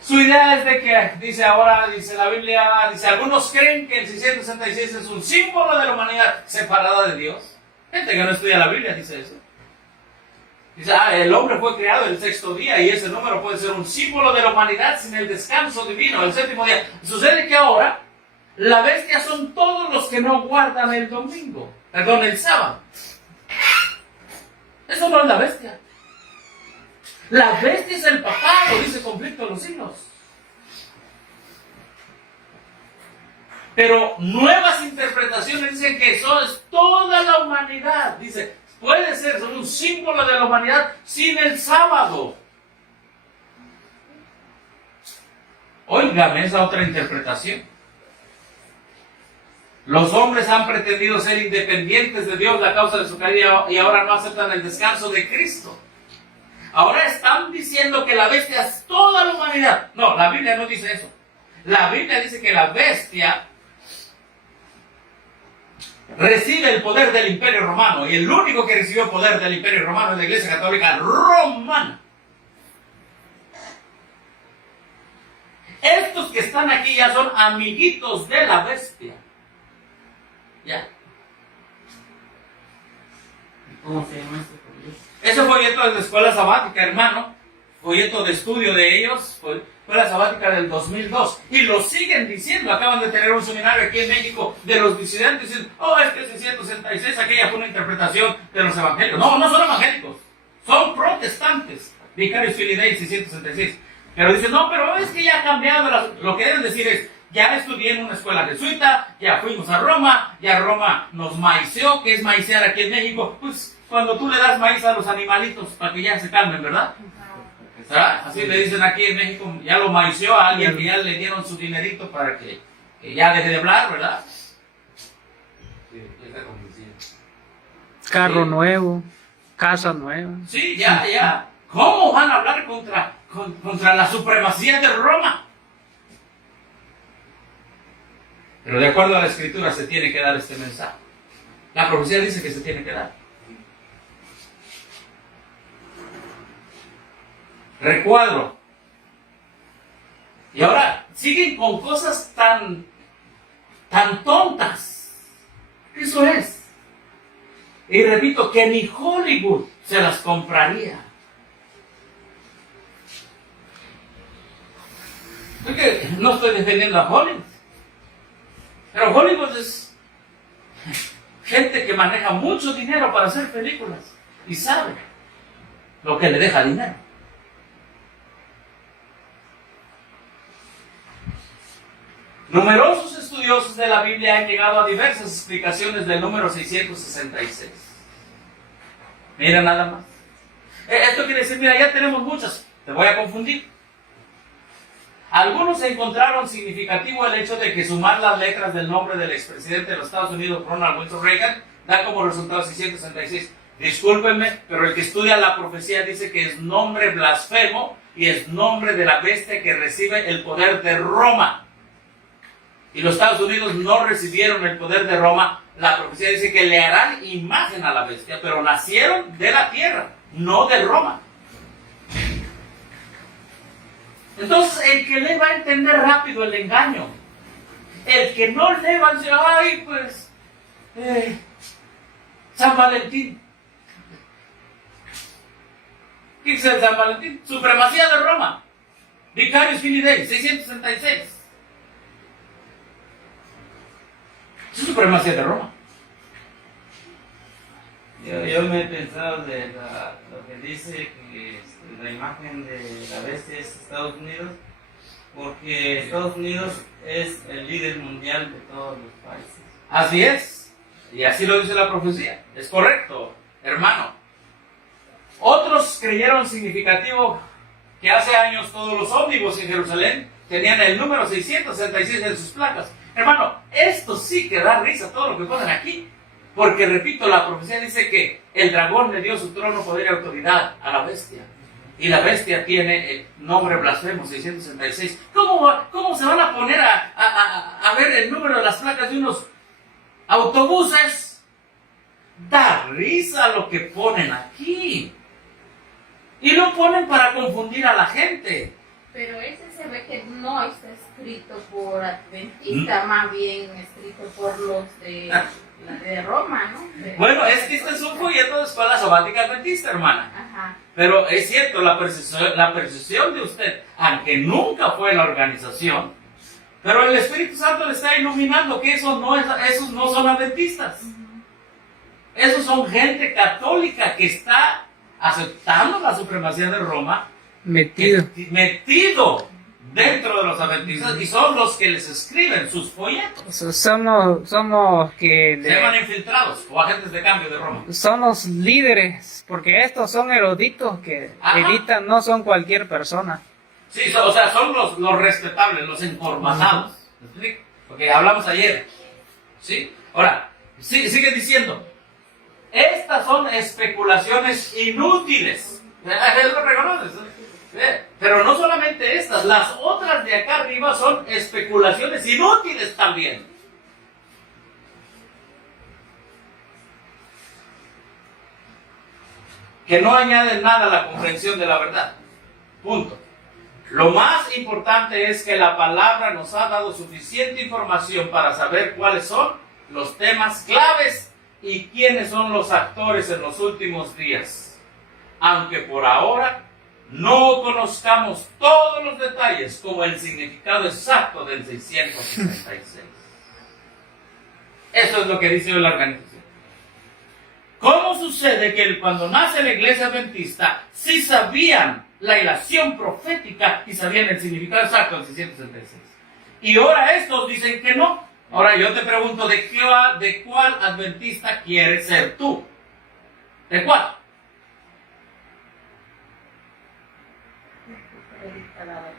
Su idea es de que, dice ahora, dice la Biblia, dice, algunos creen que el 666 es un símbolo de la humanidad separada de Dios. Gente que no estudia la Biblia dice eso. Dice, el hombre fue creado el sexto día y ese número puede ser un símbolo de la humanidad sin el descanso divino, el séptimo día. Sucede que ahora, la bestia son todos los que no guardan el domingo, perdón, el sábado. Eso no es la bestia. La bestia es el papá, lo dice Conflicto de los Siglos. Pero nuevas interpretaciones dicen que eso es toda la humanidad. Dice, puede ser un símbolo de la humanidad sin el sábado. Óigame esa otra interpretación. Los hombres han pretendido ser independientes de Dios a causa de su caída y ahora no aceptan el descanso de Cristo. Ahora están diciendo que la bestia es toda la humanidad. No, la Biblia no dice eso. La Biblia dice que la bestia recibe el poder del Imperio Romano, y el único que recibió poder del Imperio Romano es la Iglesia Católica Romana. Estos que están aquí ya son amiguitos de la bestia. Ya. ¿Cómo se llama este? Ese folleto es de escuela sabática, hermano. Folleto de estudio de ellos, escuela sabática del 2002. Y lo siguen diciendo. Acaban de tener un seminario aquí en México de los disidentes. Dicen, es que 666, aquella fue una interpretación de los evangelios. No, no son evangélicos. Son protestantes. Vicarius Filii 666. Pero dicen, no, pero es que ya ha cambiado. Lo que deben decir es, ya estudié en una escuela jesuita, ya fuimos a Roma, ya Roma nos maiceó. ¿Qué es maicear aquí en México? Pues cuando tú le das maíz a los animalitos para que ya se calmen, ¿verdad? ¿Verdad? Así le dicen aquí en México, ya lo maiceó a alguien que ya le dieron su dinerito para que ya deje de hablar, ¿verdad? Sí, ya está convencido. Carro Sí. nuevo, casa nueva. Sí, ya. ¿Cómo van a hablar contra la supremacía de Roma? Pero de acuerdo a la Escritura se tiene que dar este mensaje. La profecía dice que se tiene que dar. Recuadro. Y ahora siguen con cosas tan tontas. Eso es. Y repito, que ni Hollywood se las compraría. Porque no estoy defendiendo a Hollywood. Pero Hollywood es gente que maneja mucho dinero para hacer películas. Y sabe lo que le deja dinero. Numerosos estudiosos de la Biblia han llegado a diversas explicaciones del número 666. Mira nada más. Esto quiere decir, mira, ya tenemos muchas. Te voy a confundir. Algunos encontraron significativo el hecho de que sumar las letras del nombre del expresidente de los Estados Unidos, Ronald Wilson Reagan, da como resultado 666. Discúlpenme, pero el que estudia la profecía dice que es nombre blasfemo y es nombre de la bestia que recibe el poder de Roma. Y los Estados Unidos no recibieron el poder de Roma. La profecía dice que le harán imagen a la bestia, pero nacieron de la tierra, no de Roma. Entonces, el que lee va a entender rápido el engaño. El que no lee va a decir, ay, pues, San Valentín. ¿Qué es el San Valentín? Supremacía de Roma. Vicarius Filii 666. Es supremacía de Roma. Yo me he pensado de lo que dice que la imagen de la bestia es Estados Unidos, porque Estados Unidos es el líder mundial de todos los países. Así es. Y así lo dice la profecía. Es correcto, hermano. Otros creyeron significativo que hace años todos los ómnibus en Jerusalén tenían el número 666 en sus placas. Hermano, esto sí que da risa todo lo que ponen aquí. Porque, repito, la profecía dice que el dragón le dio su trono, poder y autoridad a la bestia. Y la bestia tiene el nombre blasfemo, 666. ¿Cómo se van a poner a ver el número de las placas de unos autobuses? Da risa lo que ponen aquí. ponen para confundir a la gente. Pero ese se ve que no está escrito por adventistas, más bien escrito por los de Roma, ¿no? Bueno, es que este es un folleto de Escuela Sabática Adventista, hermana. Ajá. Pero es cierto, la percepción de usted, aunque nunca fue la organización, pero el Espíritu Santo le está iluminando que esos no son adventistas. Esos son gente católica que está aceptando la supremacía de Roma, Metido. metido dentro de los adventistas, y son los que les escriben sus folletos. Somos que Se llaman infiltrados o agentes de cambio de Roma. son los líderes, porque estos son eruditos que Ajá. editan, no son cualquier persona. Sí, o sea, son los respetables, los encorbatados. ¿Me explico? Porque hablamos ayer. ¿Sí? Ahora, sigue diciendo. Estas son especulaciones inútiles. ¿Lo reconoces? Pero no solamente estas, las otras de acá arriba son especulaciones inútiles también. Que no añaden nada a la comprensión de la verdad. Punto. Lo más importante es que la palabra nos ha dado suficiente información para saber cuáles son los temas claves y quiénes son los actores en los últimos días. Aunque por ahora no conozcamos todos los detalles como el significado exacto del 666. Eso es lo que dice la organización. ¿Cómo sucede que cuando nace la iglesia adventista sí sabían la ilación profética y sabían el significado exacto del 666? Y ahora estos dicen que no. Ahora yo te pregunto, ¿de cuál adventista quieres ser tú? ¿De cuál?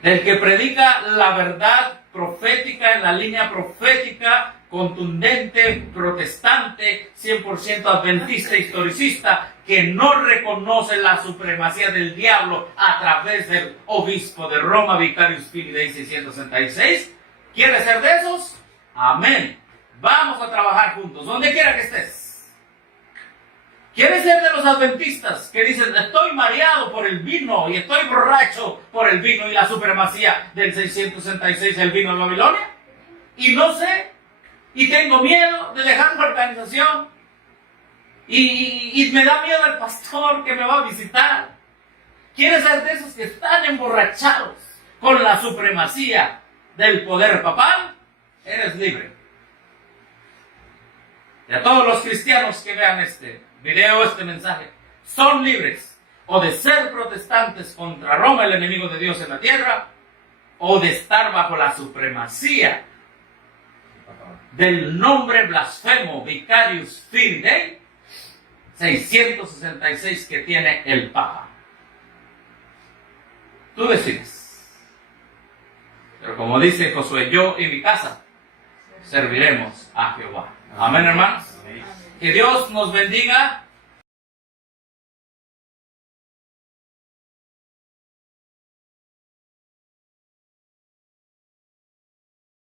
Del que predica la verdad profética en la línea profética, contundente, protestante, 100% adventista, historicista, que no reconoce la supremacía del diablo a través del obispo de Roma, Vicarius Filii 666. ¿Quieres ser de esos? Amén. Vamos a trabajar juntos, donde quiera que estés. ¿Quieres ser de los adventistas que dicen, estoy mareado por el vino y estoy borracho por el vino y la supremacía del 666, el vino de Babilonia? Y no sé, y tengo miedo de dejar la organización, y me da miedo el pastor que me va a visitar. ¿Quieres ser de esos que están emborrachados con la supremacía del poder papal? Eres libre. Y a todos los cristianos que vean este video, este mensaje, son libres o de ser protestantes contra Roma, el enemigo de Dios en la tierra, o de estar bajo la supremacía del nombre blasfemo Vicarius Filii 666 que tiene el Papa. Tú decides. Pero como dice Josué, yo y mi casa serviremos a Jehová. Amén, hermanos. Que Dios nos bendiga